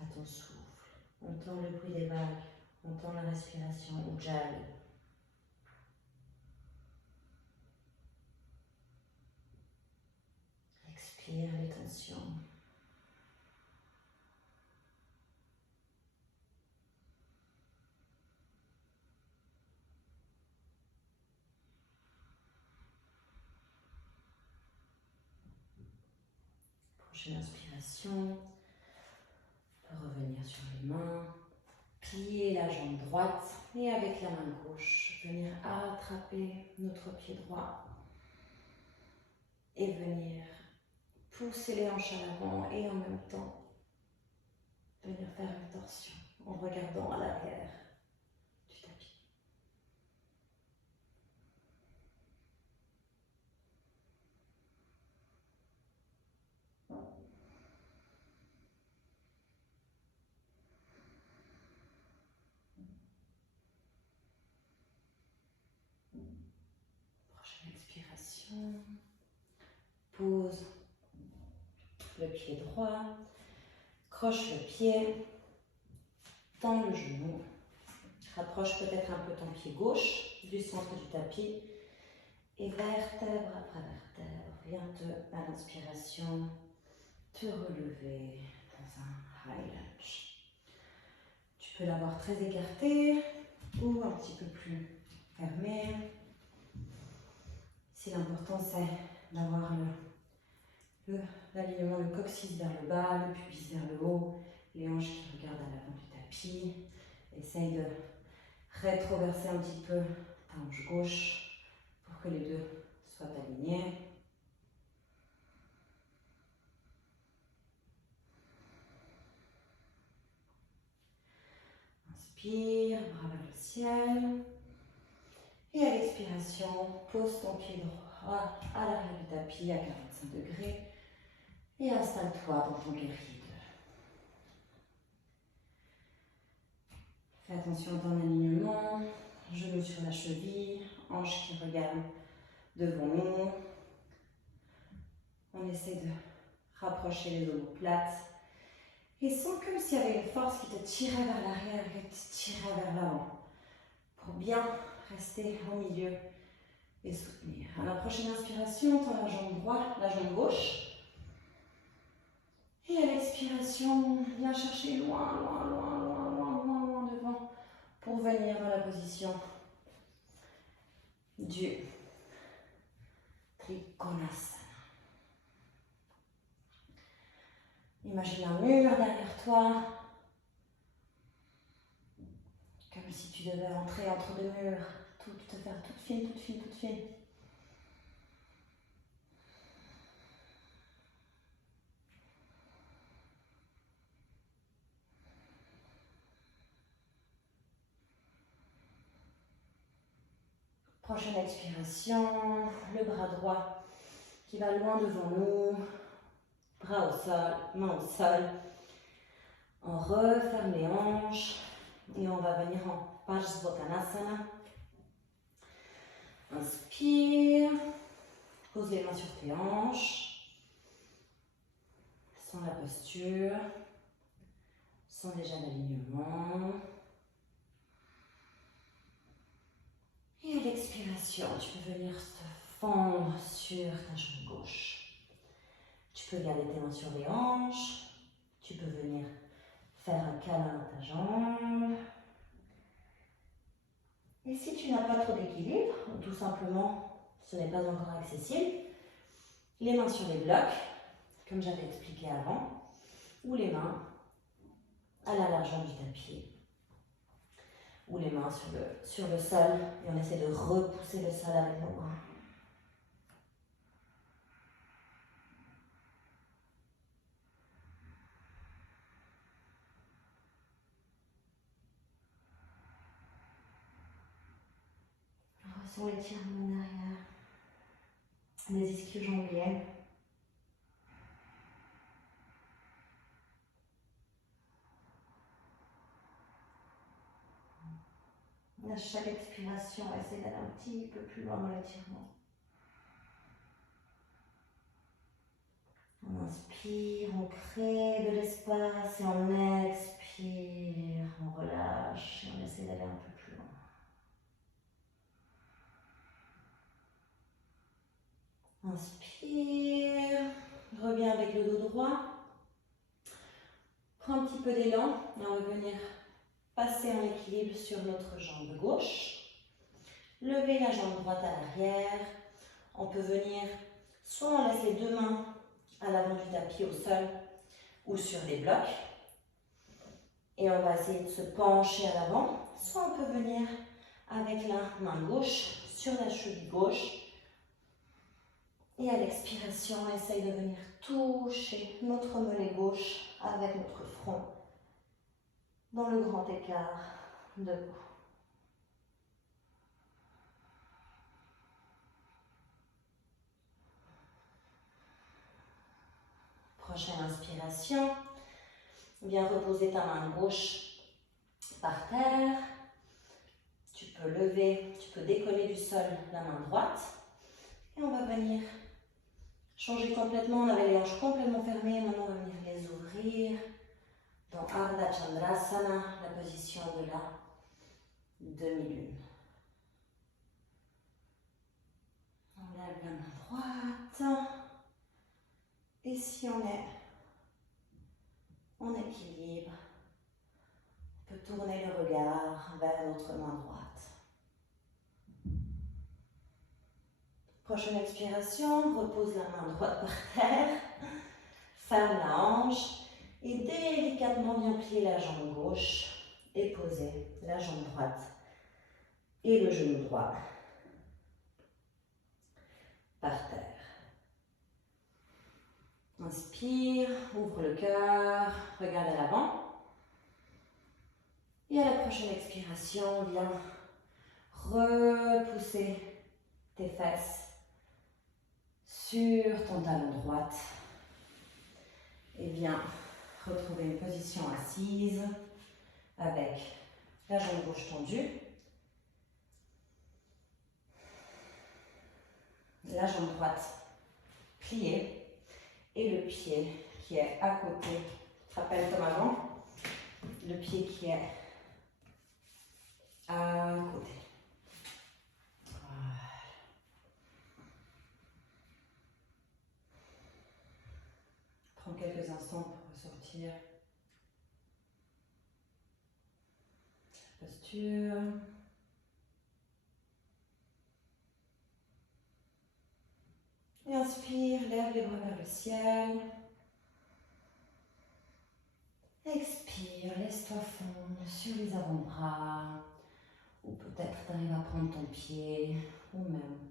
À ton souffle, entends le bruit des vagues, entends la respiration Ujjayi. Expire les tensions. Prochaine inspiration. On peut revenir sur les mains. Plier la jambe droite et avec la main gauche, venir attraper notre pied droit. Et venir pousser les hanches à l'avant et en même temps venir faire une torsion en regardant à l'arrière du tapis. Prochaine expiration. Pose le pied droit, croche le pied, tends le genou, rapproche peut-être un peu ton pied gauche du centre du tapis et vertèbre après vertèbre, viens à l'inspiration te relever dans un high lunge. Tu peux l'avoir très écarté ou un petit peu plus fermé. Si l'important c'est d'avoir l'alignement, le coccyx vers le bas, le pubis vers le haut, les hanches qui regardent à l'avant du tapis. Essaye de rétroverser un petit peu ta hanche gauche pour que les deux soient alignés. Inspire, bras vers le ciel. Et à l'expiration, pose ton pied droit à l'arrière du tapis à 45 degrés. Et installe-toi dans ton guerrier 2. Fais attention à ton alignement, genoux sur la cheville, hanches qui regardent devant nous. On essaie de rapprocher les omoplates. Et sens comme s'il y avait une force qui te tirait vers l'arrière et qui te tirait vers l'avant. Pour bien rester au milieu et soutenir. À la prochaine inspiration, tends la jambe droite, la jambe gauche. Et à l'expiration, viens chercher loin, loin, loin, loin, loin, loin, loin devant pour venir dans la position du Trikonasana. Imagine un mur derrière toi, comme si tu devais entrer entre deux murs, te faire toute fine, toute fine, toute fine. Prochaine expiration, le bras droit qui va loin devant nous, bras au sol, main au sol. On referme les hanches et on va venir en Parsvottanasana. Inspire, pose les mains sur tes hanches, sens la posture, sens déjà l'alignement. Et à l'expiration, tu peux venir te fendre sur ta jambe gauche. Tu peux garder tes mains sur les hanches. Tu peux venir faire un câlin à ta jambe. Et si tu n'as pas trop d'équilibre, ou tout simplement ce n'est pas encore accessible, les mains sur les blocs, comme j'avais expliqué avant, ou les mains à la largeur du tapis, ou les mains sur le sol, et on essaie de repousser le sol avec nos mains. Ressens l'étirement en arrière, les ischio-jambiers. À chaque expiration, essaye d'aller un petit peu plus loin dans l'étirement. On inspire, on crée de l'espace et on expire, on relâche et on essaie d'aller un peu plus loin. Inspire, reviens avec le dos droit. Prends un petit peu d'élan et on va venir passer en équilibre sur notre jambe gauche. Lever la jambe droite à l'arrière. On peut venir, soit on laisse les deux mains à l'avant du tapis au sol ou sur les blocs. Et on va essayer de se pencher à l'avant. Soit on peut venir avec la main gauche sur la cheville gauche. Et à l'expiration, on essaye de venir toucher notre mollet gauche avec notre front dans le grand écart debout. Prochaine inspiration, viens reposer ta main gauche par terre. Tu peux lever, tu peux décoller du sol la main droite. Et on va venir changer complètement. On avait les hanches complètement fermées. Maintenant, on va venir les ouvrir dans Ardha Chandrasana, la position de la demi-lune. On lève la main droite. Et si on est en équilibre, on peut tourner le regard vers notre main droite. Prochaine expiration, repose la main droite par terre, ferme la hanche et délicatement viens plier la jambe gauche et poser la jambe droite et le genou droit par terre. Inspire, ouvre le cœur, regarde à l'avant. Et à la prochaine expiration, viens repousser tes fesses sur ton talon droite. Et viens retrouver une position assise avec la jambe gauche tendue. La jambe droite pliée. Et le pied qui est à côté, tu te rappelles comme avant, le pied qui est à côté. Voilà. Prends quelques instants pour ressortir la posture. Et inspire, lève les bras vers le ciel. Expire, laisse-toi fondre sur les avant-bras. Ou peut-être tu arrives à prendre ton pied, ou même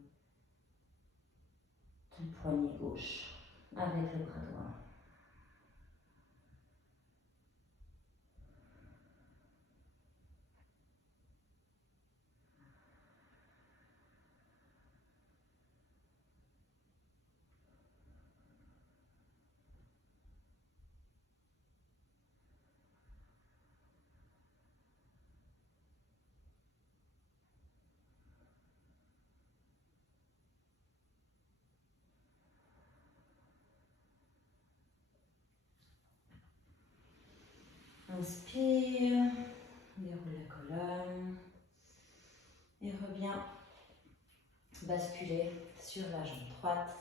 ton poignet gauche avec le bras droit. Inspire, déroule la colonne et reviens basculer sur la jambe droite,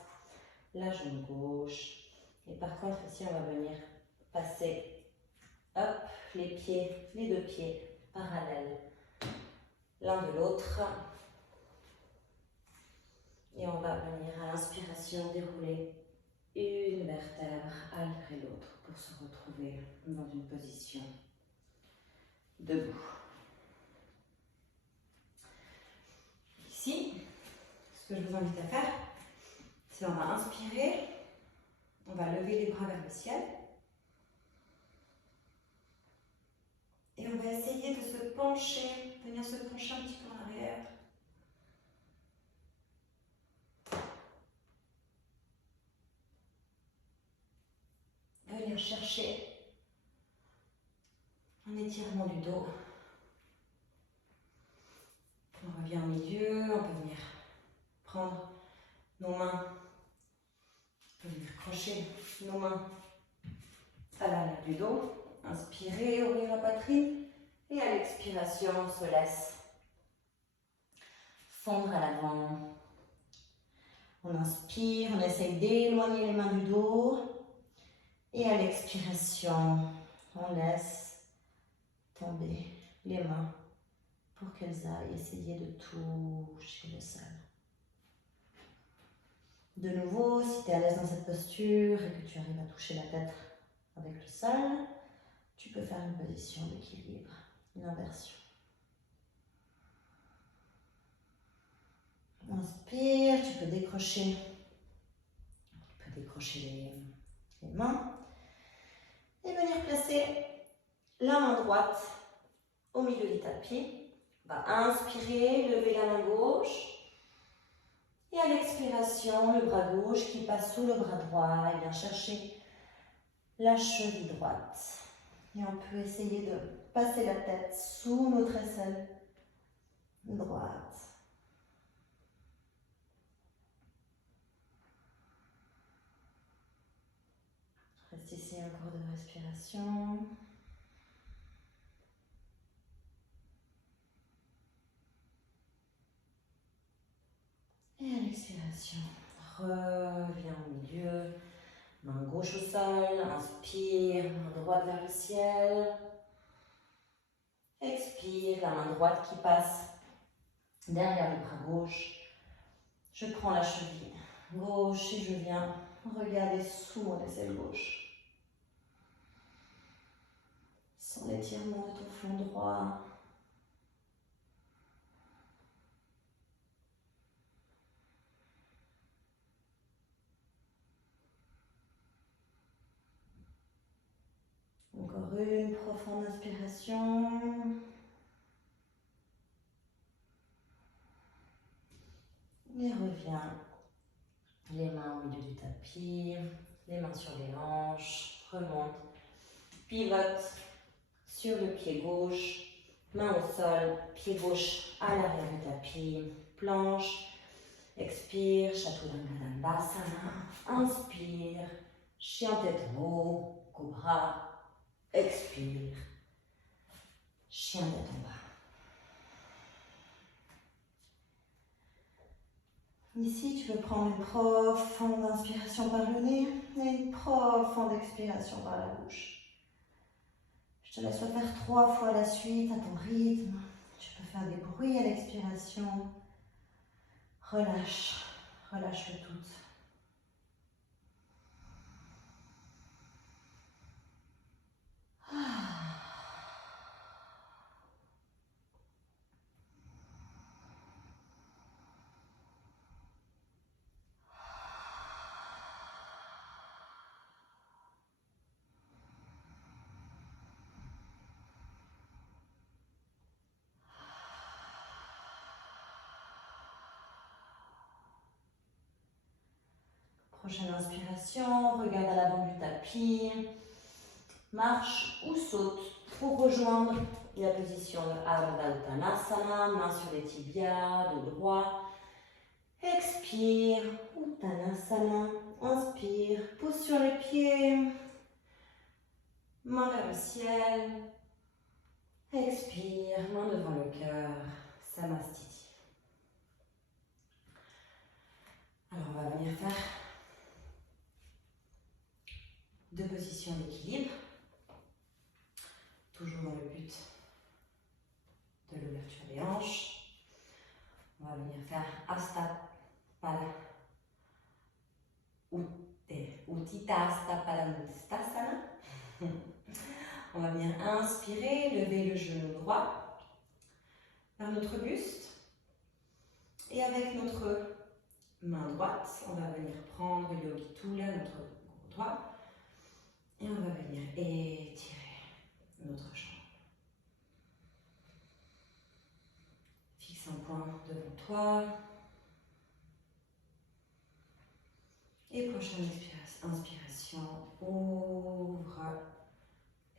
la jambe gauche. Et par contre, ici, on va venir passer, hop, les pieds, les deux pieds parallèles l'un de l'autre. Et on va venir à l'inspiration dérouler une vertèbre après l'autre pour se retrouver dans une position debout. Ici, ce que je vous invite à faire, c'est on va inspirer, on va lever les bras vers le ciel et on va essayer de se pencher, venir se pencher un petit peu en arrière. Venir chercher un étirement du dos. On revient au milieu, on peut venir prendre nos mains, on peut venir crocher nos mains à l'arrière du dos. Inspirez, ouvrir la poitrine et à l'expiration, on se laisse fondre à l'avant. On inspire, on essaye d'éloigner les mains du dos. Et à l'expiration, on laisse tomber les mains pour qu'elles aillent essayer de toucher le sol. De nouveau, si tu es à l'aise dans cette posture et que tu arrives à toucher la tête avec le sol, tu peux faire une position d'équilibre, une inversion. Inspire, tu peux décrocher les mains et venir placer la main droite au milieu du tapis. On va inspirer, lever la main gauche. Et à l'expiration, le bras gauche qui passe sous le bras droit et vient chercher la cheville droite. Et on peut essayer de passer la tête sous notre aisselle droite. Reste ici encore de respiration. Et à l'expiration, reviens au milieu. Main gauche au sol, inspire, main droite vers le ciel. Expire, la main droite qui passe derrière le bras gauche. Je prends la cheville gauche et je viens regarder sous mon aisselle gauche. Sans l'étirement de ton flanc droit. Encore une profonde inspiration. Et reviens. Les mains au milieu du tapis, les mains sur les hanches, remonte, pivote sur le pied gauche, main au sol, pied gauche à l'arrière du tapis, planche, expire, Chaturanga Dandasana, inspire, chien tête haut, cobra, expire, chien tête en bas. Ici, tu peux prendre une profonde inspiration par le nez et une profonde expiration par la bouche. Je te laisse le faire 3 fois à la suite à ton rythme. Tu peux faire des bruits à l'expiration. Relâche, relâche le tout. Prochaine inspiration, regarde à l'avant du tapis, marche ou saute pour rejoindre la position de Ardha Uttanasana, main sur les tibias, dos droit. Expire, Uttanasana, inspire, pousse sur les pieds, main vers le ciel. Expire, main devant le cœur, Samastiti. Alors on va venir faire 2 positions d'équilibre, toujours dans le but de l'ouverture des hanches. On va venir faire Asta Pada Uttita Asta Padangustasana. On va venir inspirer, lever le genou droit vers notre buste. Et avec notre main droite, on va venir prendre Yogi Tula, notre gros droit. Et on va venir étirer notre jambe. Fixe un point devant toi. Et prochaine inspiration, ouvre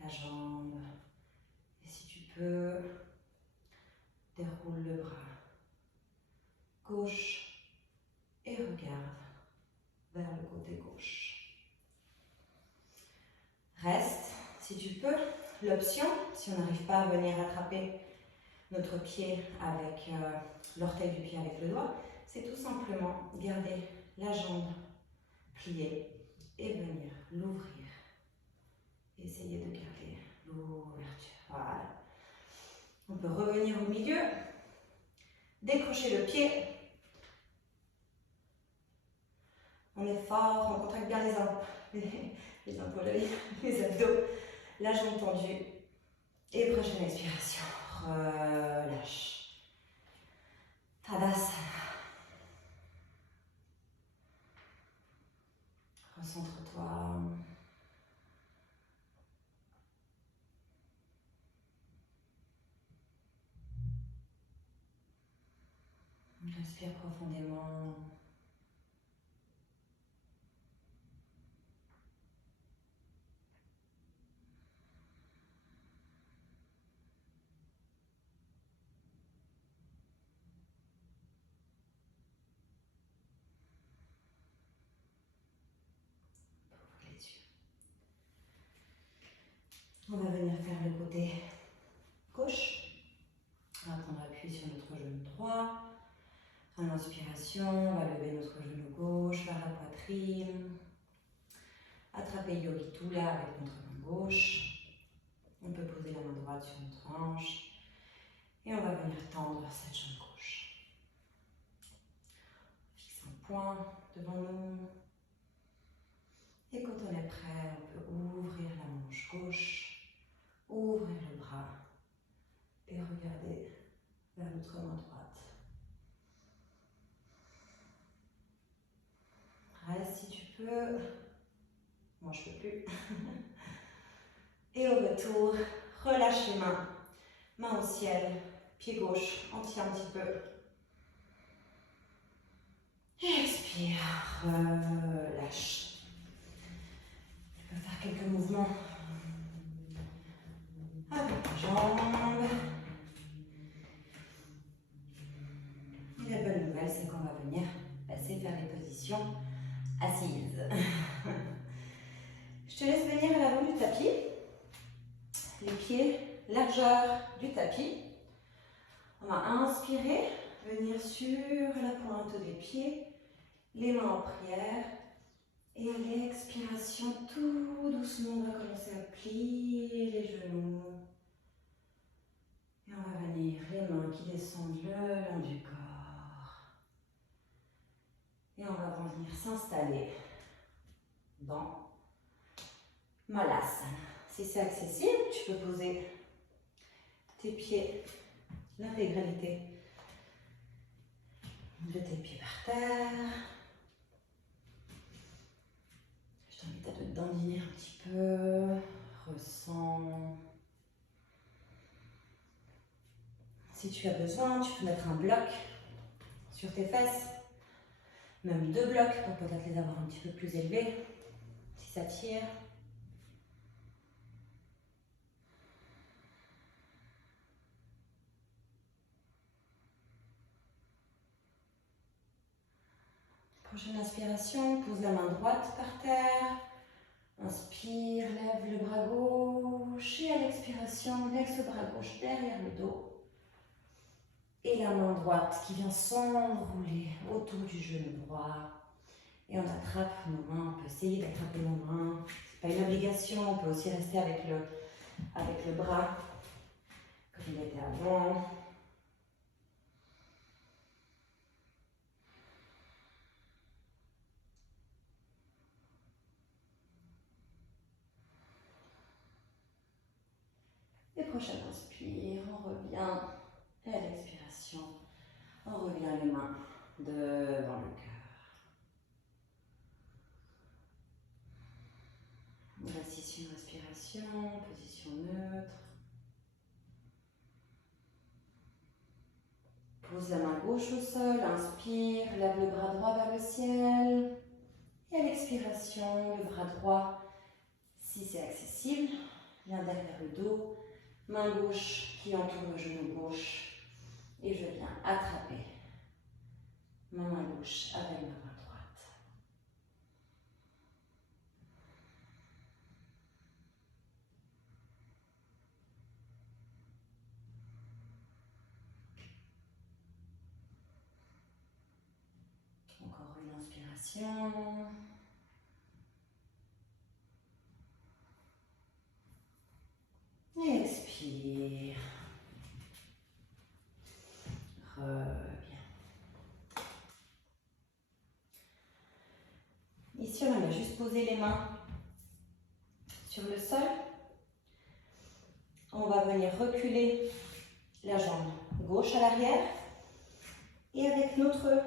la jambe. Et si tu peux, déroule le bras gauche et regarde vers le côté gauche. Reste, si tu peux, l'option, si on n'arrive pas à venir attraper notre pied avec l'orteil du pied avec le doigt, c'est tout simplement garder la jambe pliée et venir l'ouvrir. Essayez de garder l'ouverture. Voilà. On peut revenir au milieu, décrocher le pied. On est fort, on contracte bien les épaules, les abdos, la jambe tendue. Et prochaine expiration, relâche. Tadasana. Recentre-toi. Respire profondément. Ouvre les yeux. On va venir faire le côté gauche. On va prendre appui sur notre genou droit. À l'inspiration, on va lever notre genou gauche vers la poitrine. Attraper Yogi Tula avec notre main gauche. On peut poser la main droite sur notre hanche. Et on va venir tendre cette jambe gauche. On fixe un point devant nous. Et quand on est prêt, on peut ouvrir la manche gauche, ouvrir le bras et regarder vers notre main droite. Reste si tu peux. Moi, je peux plus. Et au retour, relâche les mains. Main au ciel, pied gauche, on tire un petit peu. Expire, relâche. Tu peux faire quelques mouvements avec les jambes. Et la bonne nouvelle, c'est qu'on va venir passer vers les positions assises. Je te laisse venir à l'avant du tapis. Les pieds, largeur du tapis. On va inspirer, venir sur la pointe des pieds, les mains en prière. Et à l'expiration, tout doucement, on va commencer à plier les genoux. Et on va venir les mains qui descendent le long du corps. Et on va venir s'installer dans Malasana. Si c'est accessible, tu peux poser tes pieds, l'intégralité de tes pieds par terre. Je t'invite à te dandiner un petit peu. Ressens. Si tu as besoin, tu peux mettre un bloc sur tes fesses. Même 2 blocs pour peut-être les avoir un petit peu plus élevés. Si ça tire. Prochaine inspiration, pose la main droite par terre, Inspire, lève le bras gauche et à l'expiration, laisse le bras gauche derrière le dos. Et la main droite qui vient s'enrouler autour du genou droit. Et on attrape nos mains, on peut essayer d'attraper nos mains. Ce n'est pas une obligation, on peut aussi rester avec le bras comme il était avant. Et prochaine inspire, on revient. Et à l'expiration, on revient les mains devant le cœur. On reste ici une respiration, position neutre. Pose la main gauche au sol, inspire, lève le bras droit vers le ciel. Et à l'expiration, le bras droit, si c'est accessible, vient derrière le dos. Main gauche qui entoure le genou gauche. Et je viens attraper ma main gauche avec ma main droite. Encore une inspiration. Et expire. Reviens. Ici, on va juste poser les mains sur le sol. On va venir reculer la jambe gauche à l'arrière. Et avec notre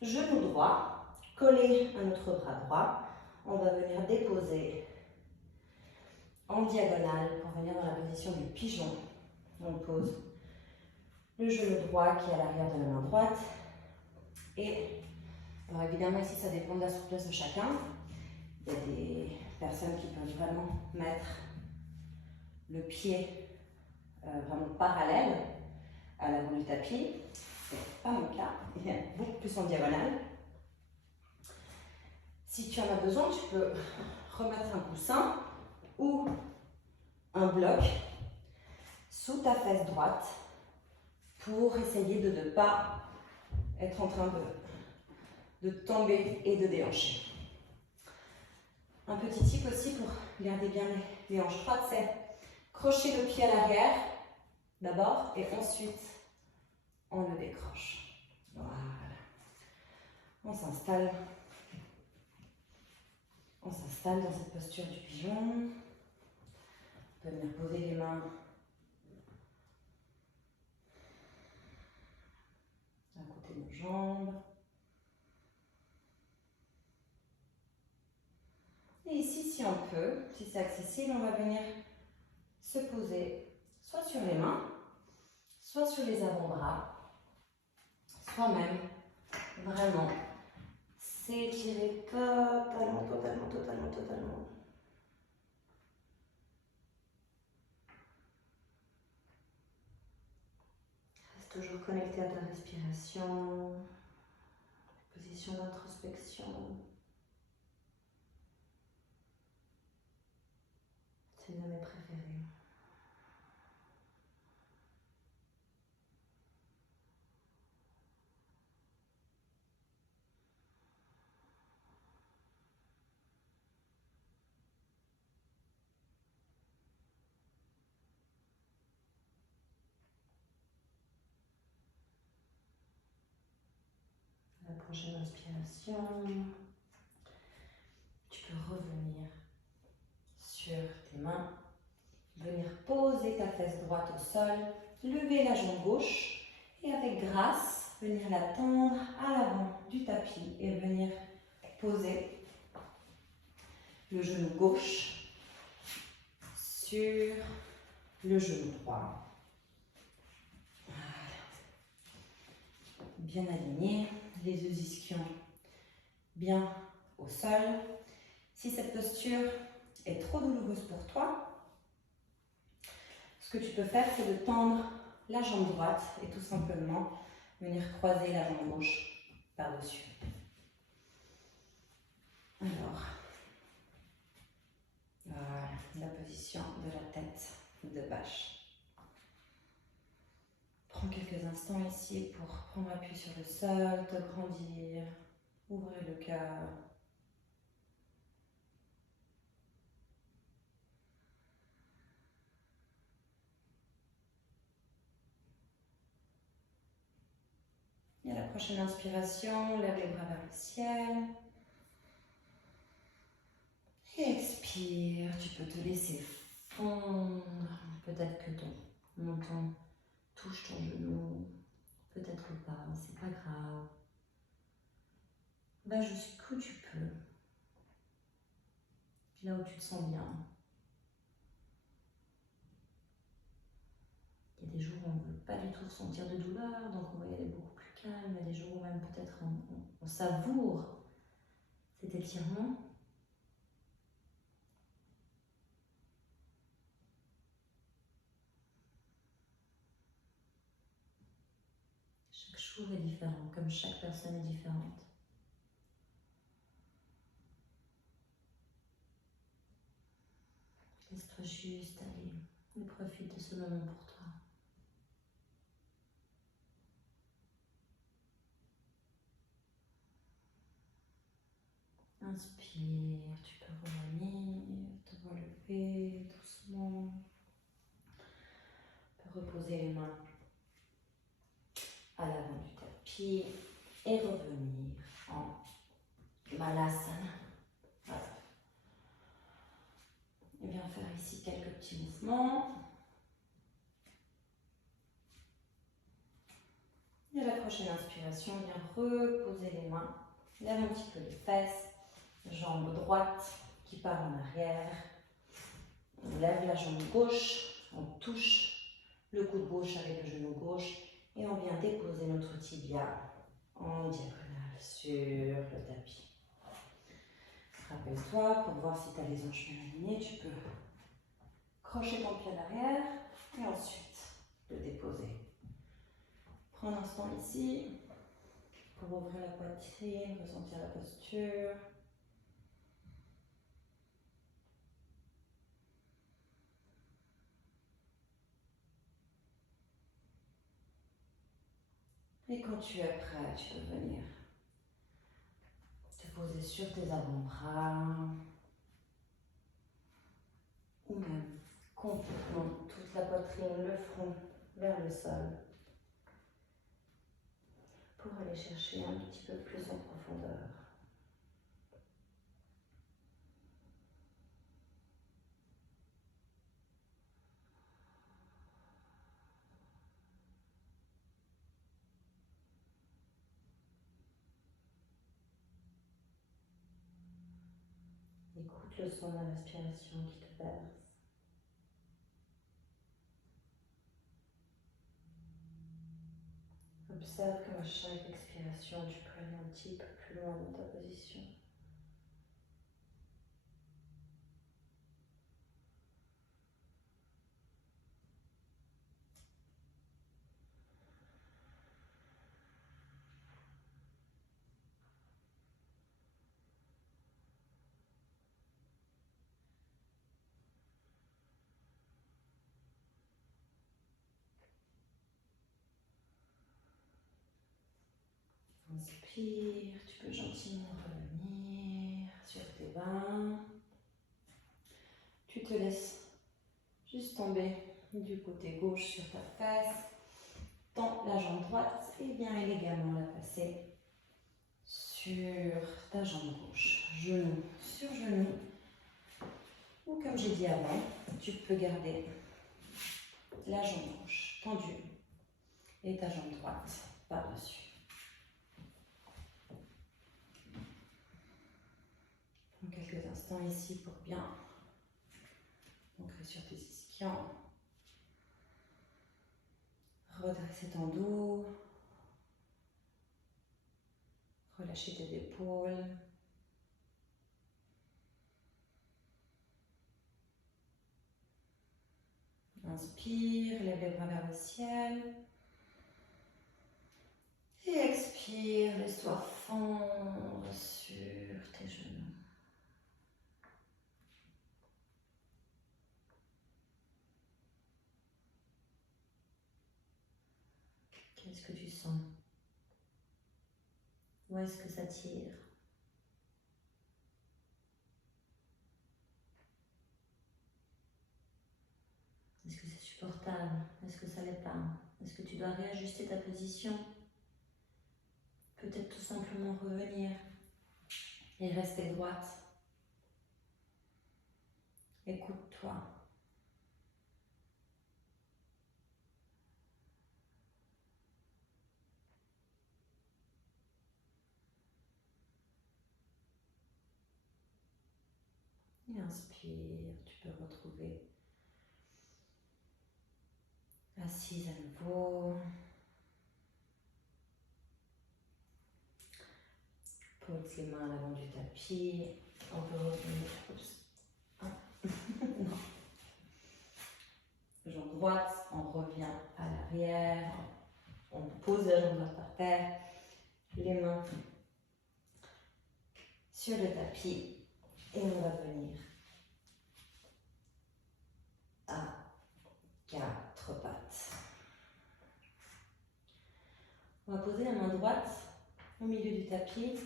genou droit, collé à notre bras droit, on va venir déposer en diagonale pour venir dans la position du pigeon. On pose le genou droit qui est à l'arrière de la main droite. Et alors évidemment ici ça dépend de la souplesse de chacun. Il y a des personnes qui peuvent vraiment mettre le pied vraiment parallèle à l'avant du tapis. C'est pas mon cas, il est beaucoup plus en diagonale. Si tu en as besoin, tu peux remettre un coussin ou un bloc sous ta fesse droite pour essayer de ne pas être en train de tomber et de déhancher. Un petit tip aussi pour garder bien les hanches droites, c'est crocher le pied à l'arrière d'abord et ensuite on le décroche. Voilà. On s'installe. On s'installe dans cette posture du pigeon. On peut venir poser les mains à côté de nos jambes. Et ici, si on peut, si c'est accessible, on va venir se poser soit sur les mains, soit sur les avant-bras, soit même vraiment s'étirer totalement. Reste toujours connecté à ta respiration, position d'introspection. C'est une de mes préférées. La prochaine inspiration, tu peux revenir sur tes mains, venir poser ta fesse droite au sol, lever la jambe gauche et avec grâce, venir la tendre à l'avant du tapis et venir poser le genou gauche sur le genou droit. Voilà. Bien aligné, les œufs ischions bien au sol. Si cette posture est trop douloureuse pour toi, ce que tu peux faire, c'est de tendre la jambe droite et tout simplement venir croiser la jambe gauche par-dessus. Alors, de vache. Prends quelques instants ici pour prendre appui sur le sol, te grandir, ouvrir le cœur. Et à la prochaine inspiration, lève les bras vers le ciel. Et expire, tu peux te laisser fondre. Peut-être que ton menton touche ton genou, peut-être pas, c'est pas grave. Va jusqu'où tu peux, là où tu te sens bien. Il y a des jours où on ne veut pas du tout ressentir de douleur, donc on va y aller beaucoup plus calme. Il y a des jours où même peut-être on savoure cet étirement. Chaque jour est différent, comme chaque personne est différente. Laisse-toi juste aller et profite de ce moment pour toi. Inspire, tu peux revenir, te relever doucement. Tu peux reposer les mains à l'avant du tapis et revenir en Balasana. Voilà. Et bien faire ici quelques petits mouvements. Et à la prochaine inspiration, viens reposer les mains. Lève un petit peu les fesses. Jambe droite qui part en arrière. On lève la jambe gauche. On touche le coude gauche avec le genou gauche. Et on vient déposer notre tibia en diagonale sur le tapis. Rappelle-toi, pour voir si tu as les hanches bien alignées, tu peux crocher ton pied en arrière et ensuite le déposer. Prends un instant ici pour ouvrir la poitrine, ressentir la posture. Et quand tu es prêt, tu peux venir te poser sur tes avant-bras ou même complètement toute la poitrine, le front vers le sol pour aller chercher un petit peu plus en profondeur. Écoute le son de la respiration qui te berce. Observe comme à chaque expiration, tu peux aller un petit peu plus loin dans ta position. Inspire, tu peux gentiment revenir sur tes mains. Tu te laisses juste tomber du côté gauche sur ta fesse. Tends la jambe droite et viens élégamment la passer sur ta jambe gauche. Genou sur genou. Ou comme j'ai dit avant, tu peux garder la jambe gauche tendue et ta jambe droite par-dessus. Prends quelques instants ici pour bien ancrer sur tes ischions. Redresser ton dos. Relâcher tes épaules. Inspire, lève les bras vers le ciel. Et expire, laisse-toi fondre sur tes genoux. Qu'est-ce que tu sens? Où est-ce que ça tire? Est-ce que c'est supportable? Est-ce que ça l'est pas? Est-ce que tu dois réajuster ta position? Peut-être tout simplement revenir et rester droite. Écoute-toi. Et inspire, tu peux retrouver assise à nouveau. Pose les mains à l'avant du tapis. On peut revenir. Ah. Non. Jambe droite, on revient à l'arrière. On pose la jambe droite par terre. Les mains sur le tapis. Et on va venir à 4 pattes. On va poser la main droite au milieu du tapis.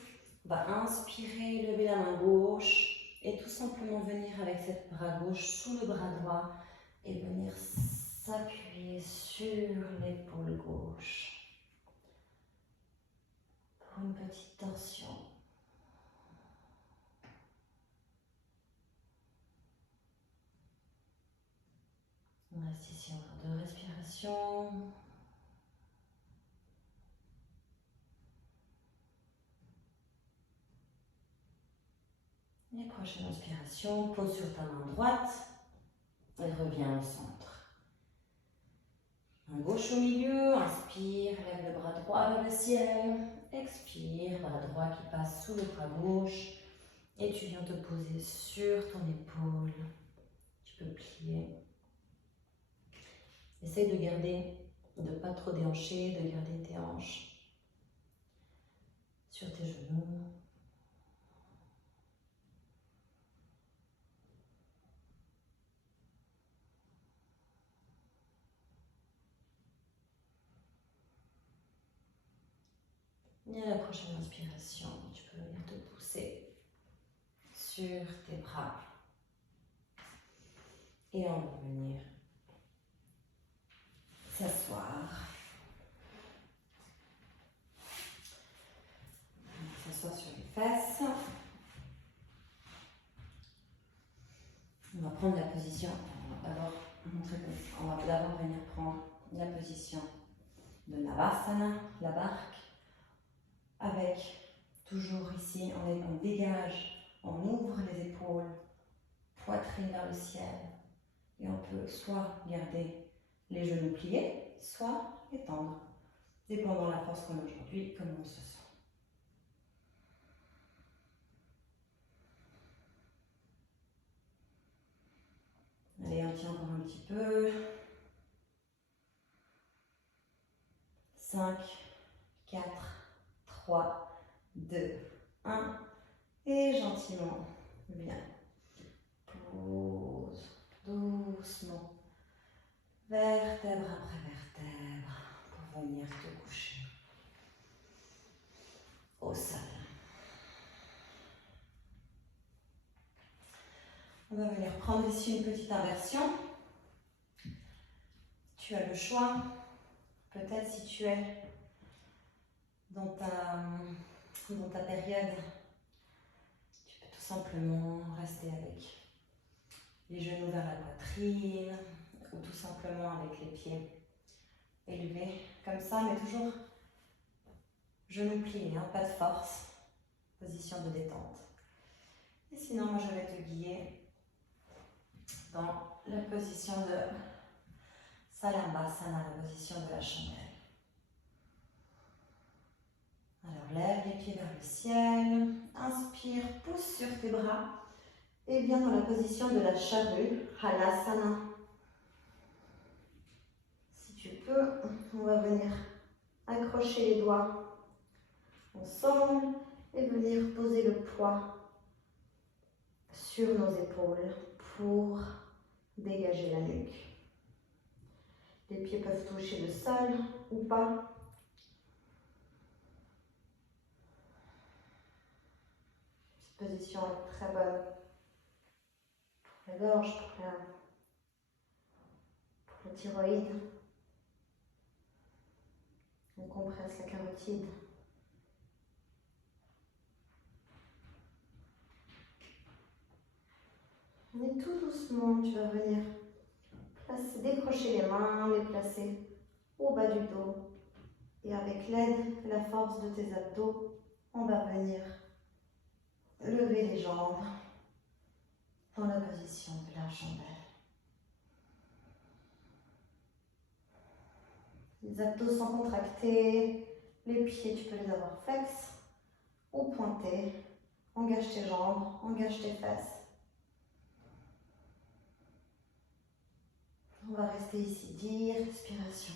On va inspirer, lever la main gauche et tout simplement venir avec cette bras gauche sous le bras droit et venir s'appuyer sur l'épaule gauche pour une petite torsion. On reste ici encore 2 respirations. Et prochaine inspiration, pose sur ta main droite et reviens au centre. Main gauche au milieu, inspire, lève le bras droit vers le ciel. Expire, bras droit qui passe sous le bras gauche. Et tu viens te poser sur ton épaule. Tu peux plier. Essaye de garder, de ne pas trop déhancher, de garder tes hanches sur tes genoux. Et à la prochaine inspiration, tu peux venir te pousser sur tes bras. Et on va venir s'asseoir. S'asseoir sur les fesses. On va prendre la position. On va d'abord montrer comme ça. On va d'abord venir prendre la position de Navasana, la barque, avec toujours ici, on dégage, on ouvre les épaules, poitrine vers le ciel. Et on peut soit garder les genoux pliés, soit les tendre, dépendant de la force qu'on a aujourd'hui, comment on se sent. Allez, on tient encore un petit peu. 5, 4, 3, 2, 1. Et gentiment, bien. Pose doucement. Vertèbre après vertèbre pour venir te coucher au sol. On va venir prendre ici une petite inversion. Tu as le choix, peut-être si tu es dans ta période, tu peux tout simplement rester avec les genoux vers la poitrine ou tout simplement avec les pieds élevés comme ça, mais toujours genoux pliés, hein, pas de force, position de détente. Et sinon, moi je vais te guider dans la position de Salambhasana, la position de la chandelle. Alors lève les pieds vers le ciel, inspire, pousse sur tes bras et viens dans la position de la charrue, Halasana. Si tu peux, on va venir accrocher les doigts ensemble et venir poser le poids sur nos épaules pour dégager la nuque. Les pieds peuvent toucher le sol ou pas. position est très bonne pour la gorge, pour le thyroïde. On compresse la carotide. Et tout doucement, tu vas venir décrocher les mains, les placer au bas du dos. Et avec l'aide et la force de tes abdos, on va venir lever les jambes dans la position de la chandelle. Les abdos sont contractés, les pieds, tu peux les avoir flex ou pointés. Engage tes jambes, engage tes fesses. On va rester ici, 10 respirations.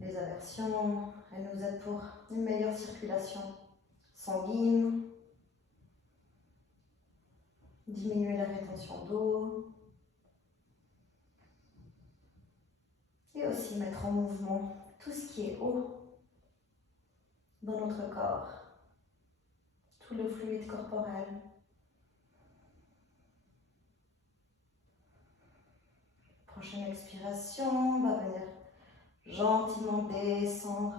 Les aversions, elles nous aident pour une meilleure circulation sanguine, diminuer la rétention d'eau et aussi mettre en mouvement tout ce qui est eau dans notre corps, tout le fluide corporel. Prochaine expiration, on va venir gentiment descendre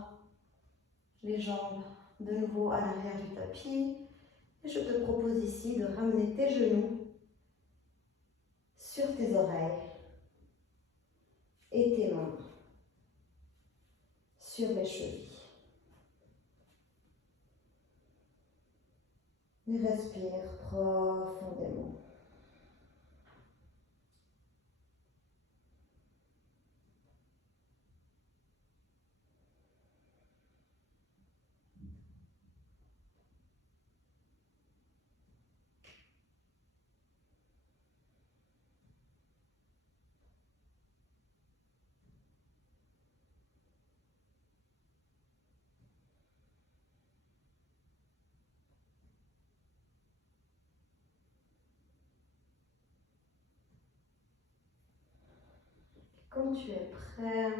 les jambes de nouveau à l'arrière du tapis. Et je te propose ici de ramener tes genoux sur tes oreilles et tes mains sur les chevilles. Et respire profondément. Quand tu es prêt,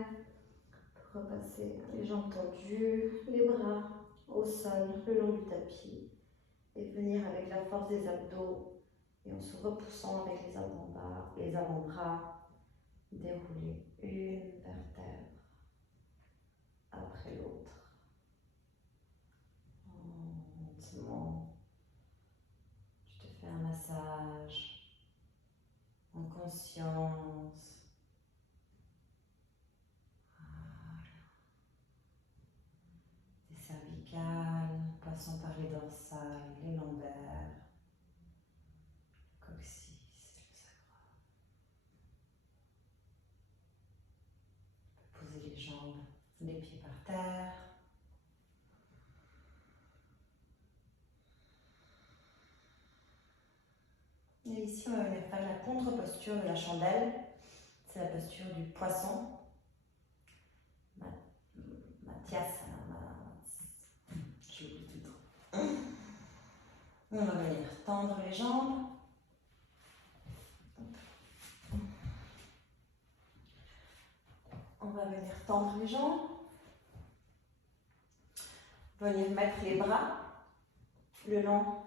pour repasser les jambes tendues, les bras au sol, le long du tapis, et venir avec la force des abdos et en se repoussant avec les avant-bras, dérouler une vertèbre après l'autre. Lentement, tu te fais un massage en conscience. Cervicales, passant par les dorsales, les lombaires, le coccyx et le sacrum. Tu peux poser les jambes, les pieds par terre. Et ici, on va venir faire la contre-posture de la chandelle. C'est la posture du poisson. Mathias, j'oublie tout le temps. On va venir tendre les jambes. On va venir tendre les jambes. Venir mettre les bras le long,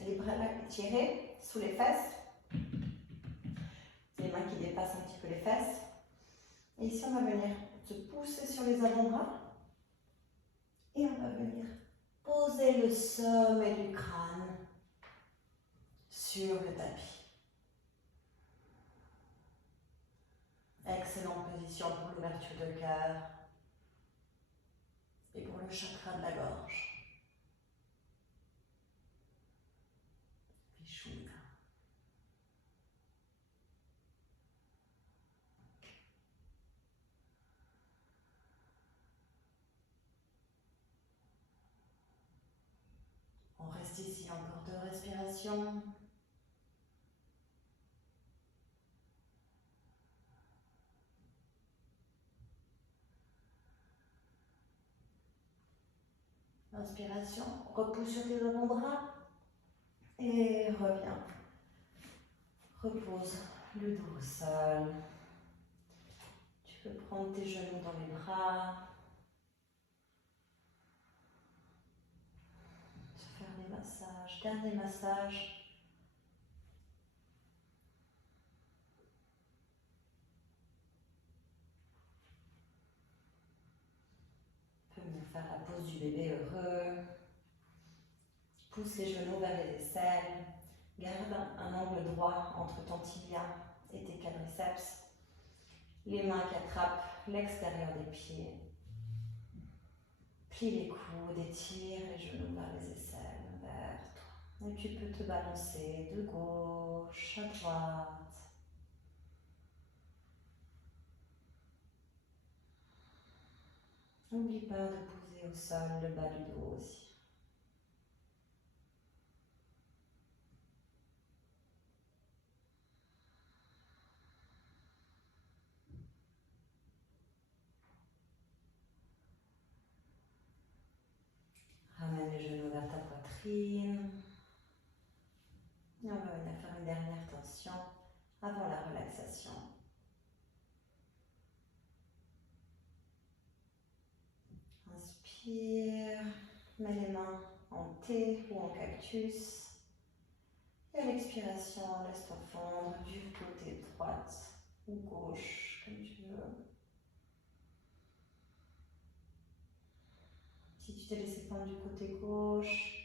les bras étirés sous les fesses. Les mains qui dépassent un petit peu les fesses. Et ici, on va venir se pousser sur les avant-bras. Et on va venir poser le sommet du crâne sur le tapis. Excellente position pour l'ouverture de cœur et pour le chakra de la gorge. Vishuddha. On reste ici encore 2 respirations. Inspiration, repousse sur tes avant-bras et reviens. Repose le dos au sol. Tu peux prendre tes genoux dans les bras. dernier massage. On peut venir faire la pose du bébé heureux. Pousse les genoux vers les aisselles. Garde un angle droit entre ton tibia et tes quadriceps. Les mains qui attrapent l'extérieur des pieds. Plie les coudes, étire les genoux vers les aisselles, vers toi. Et tu peux te balancer de gauche à droite. N'oublie pas de poser au sol le bas du dos aussi. Ramène les genoux vers ta poitrine. Et on va venir faire une dernière tension avant la relaxation. Inspire, mets les mains en T ou en cactus. Et à l'expiration, laisse-toi fondre du côté droite ou gauche, comme tu veux. Si tu t'es laissé fondre du côté gauche,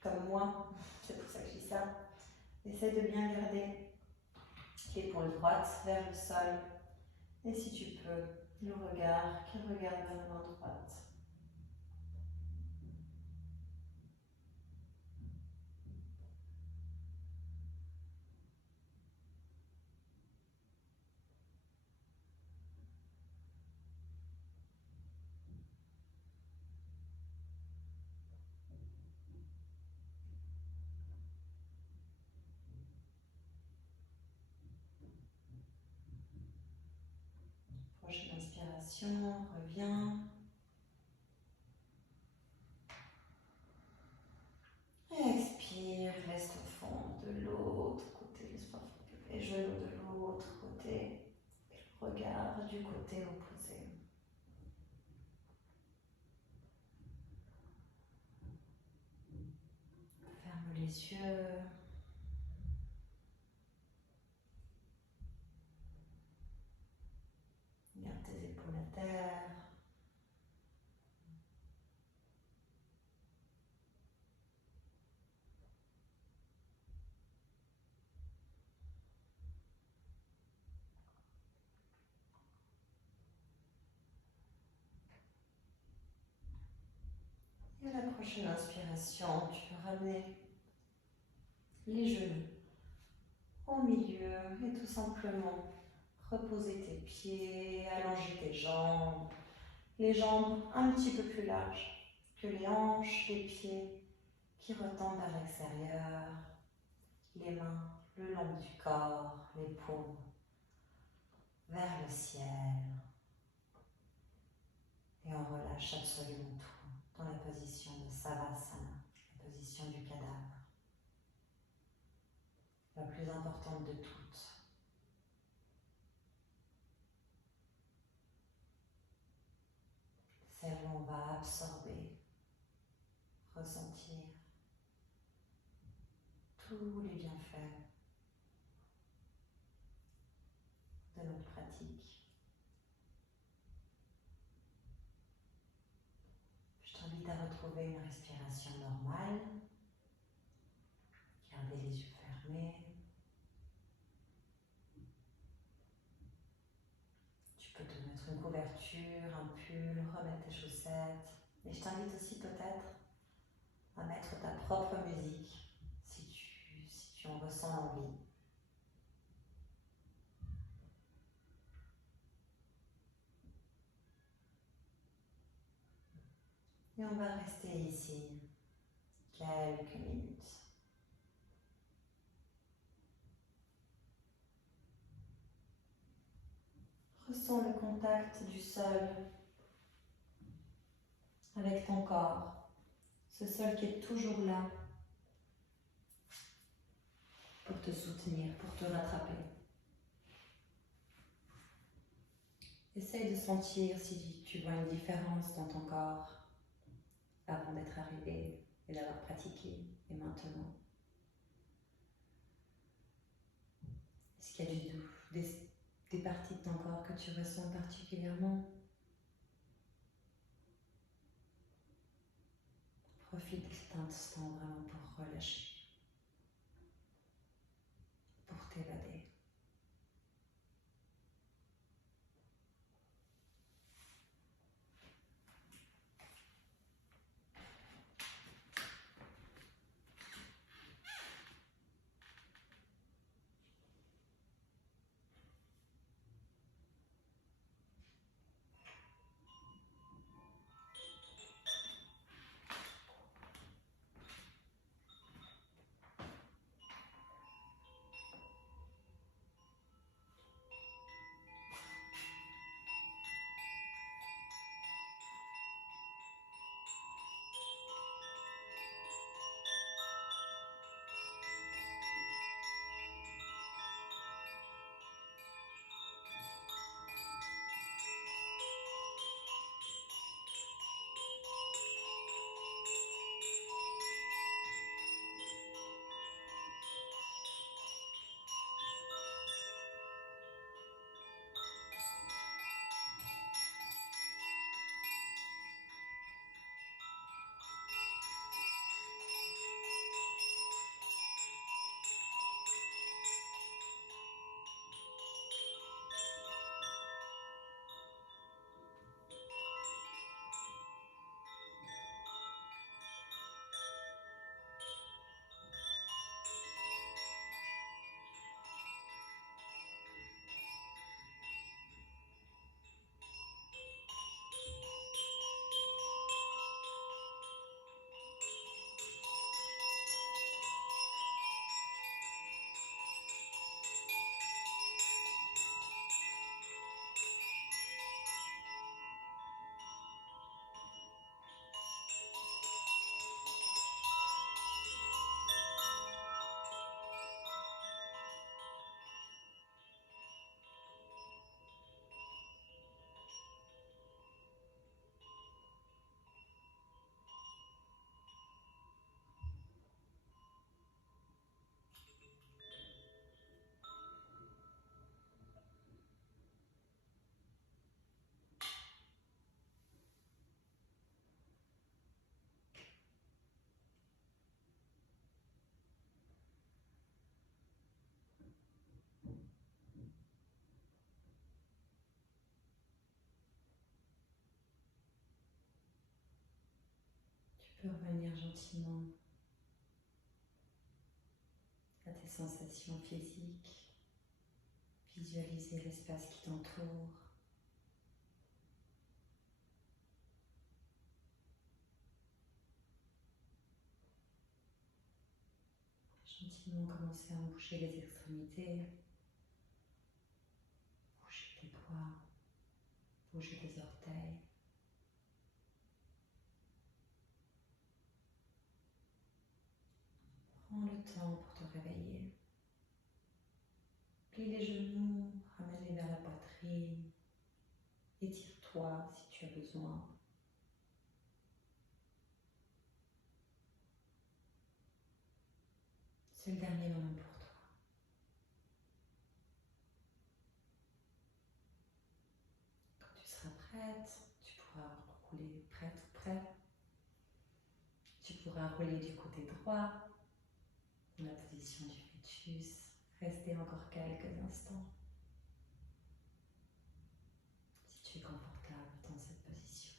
comme moi, c'est pour ça que je dis ça, essaie de bien garder l'épaule droite vers le sol. Et si tu peux, le regard qui regarde vers la main droite. Prochaine inspiration, reviens. Et expire, laisse-toi fondre de l'autre côté, laisse-toi fondre les genoux de l'autre côté. Et le regard du côté opposé. Ferme les yeux. Garde tes épaules à terre. Et à la prochaine inspiration, tu peux ramener les genoux au milieu et tout simplement reposer tes pieds, allonger tes jambes. Les jambes un petit peu plus larges que les hanches, les pieds qui retendent vers l'extérieur, les mains le long du corps, les paumes vers le ciel. Et on relâche absolument tout dans la position de Savasana, la position du cadavre, la plus importante de toutes. Celle où on va absorber, ressentir tous les bienfaits de notre pratique. Je t'invite à retrouver une respiration normale. Gardez les yeux fermés. Tu peux te mettre une couverture, un pull, remettre tes chaussettes. Et je t'invite aussi peut-être à mettre ta propre musique si tu en ressens l'envie. Et on va rester ici quelques minutes. Ressens le contact du sol avec ton corps, ce sol qui est toujours là pour te soutenir, pour te rattraper. Essaye de sentir si tu vois une différence dans ton corps avant d'être arrivé et d'avoir pratiqué. Et maintenant, est-ce qu'il y a des parties de ton corps que tu ressens particulièrement? Profite de cet instant vraiment pour relâcher, pour t'évader. Tu peux revenir gentiment à tes sensations physiques, visualiser l'espace qui t'entoure. Gentiment commencer à bouger les extrémités, bouger tes doigts, bouger tes orteils. Prends le temps pour te réveiller. Plie les genoux, ramène-les vers la poitrine. Étire-toi si tu as besoin. C'est le dernier moment pour toi. Quand tu seras prête, tu pourras rouler prête ou prêt. Tu pourras rouler du côté droit, dans la position du fœtus. Rester encore quelques instants. Si tu es confortable dans cette position.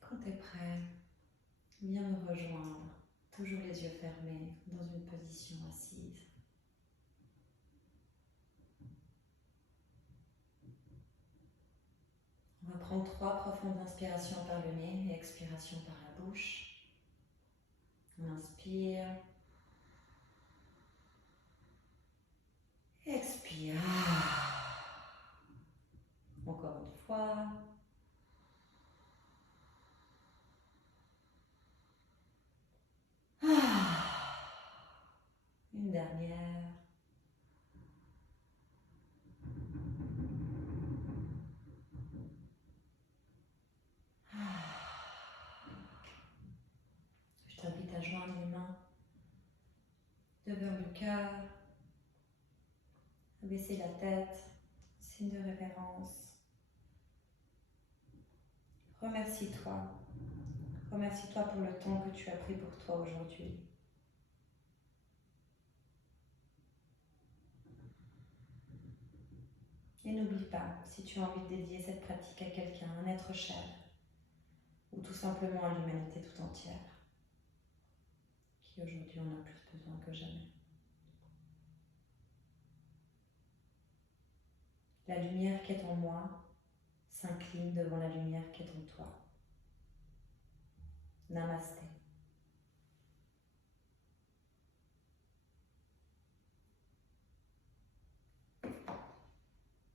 Quand tu es prêt, viens me rejoindre, toujours les yeux fermés, dans une position assise. On va prendre 3 profondes inspirations par le nez et expirations par la bouche. On inspire. Expire. Encore une fois. Une dernière. cœur. Abaisser la tête, signe de révérence. Remercie-toi. Remercie-toi pour le temps que tu as pris pour toi aujourd'hui. Et n'oublie pas, si tu as envie de dédier cette pratique à quelqu'un, un être cher, ou tout simplement à l'humanité tout entière, qui aujourd'hui en a plus besoin que jamais. La lumière qui est en moi s'incline devant la lumière qui est en toi. Namasté.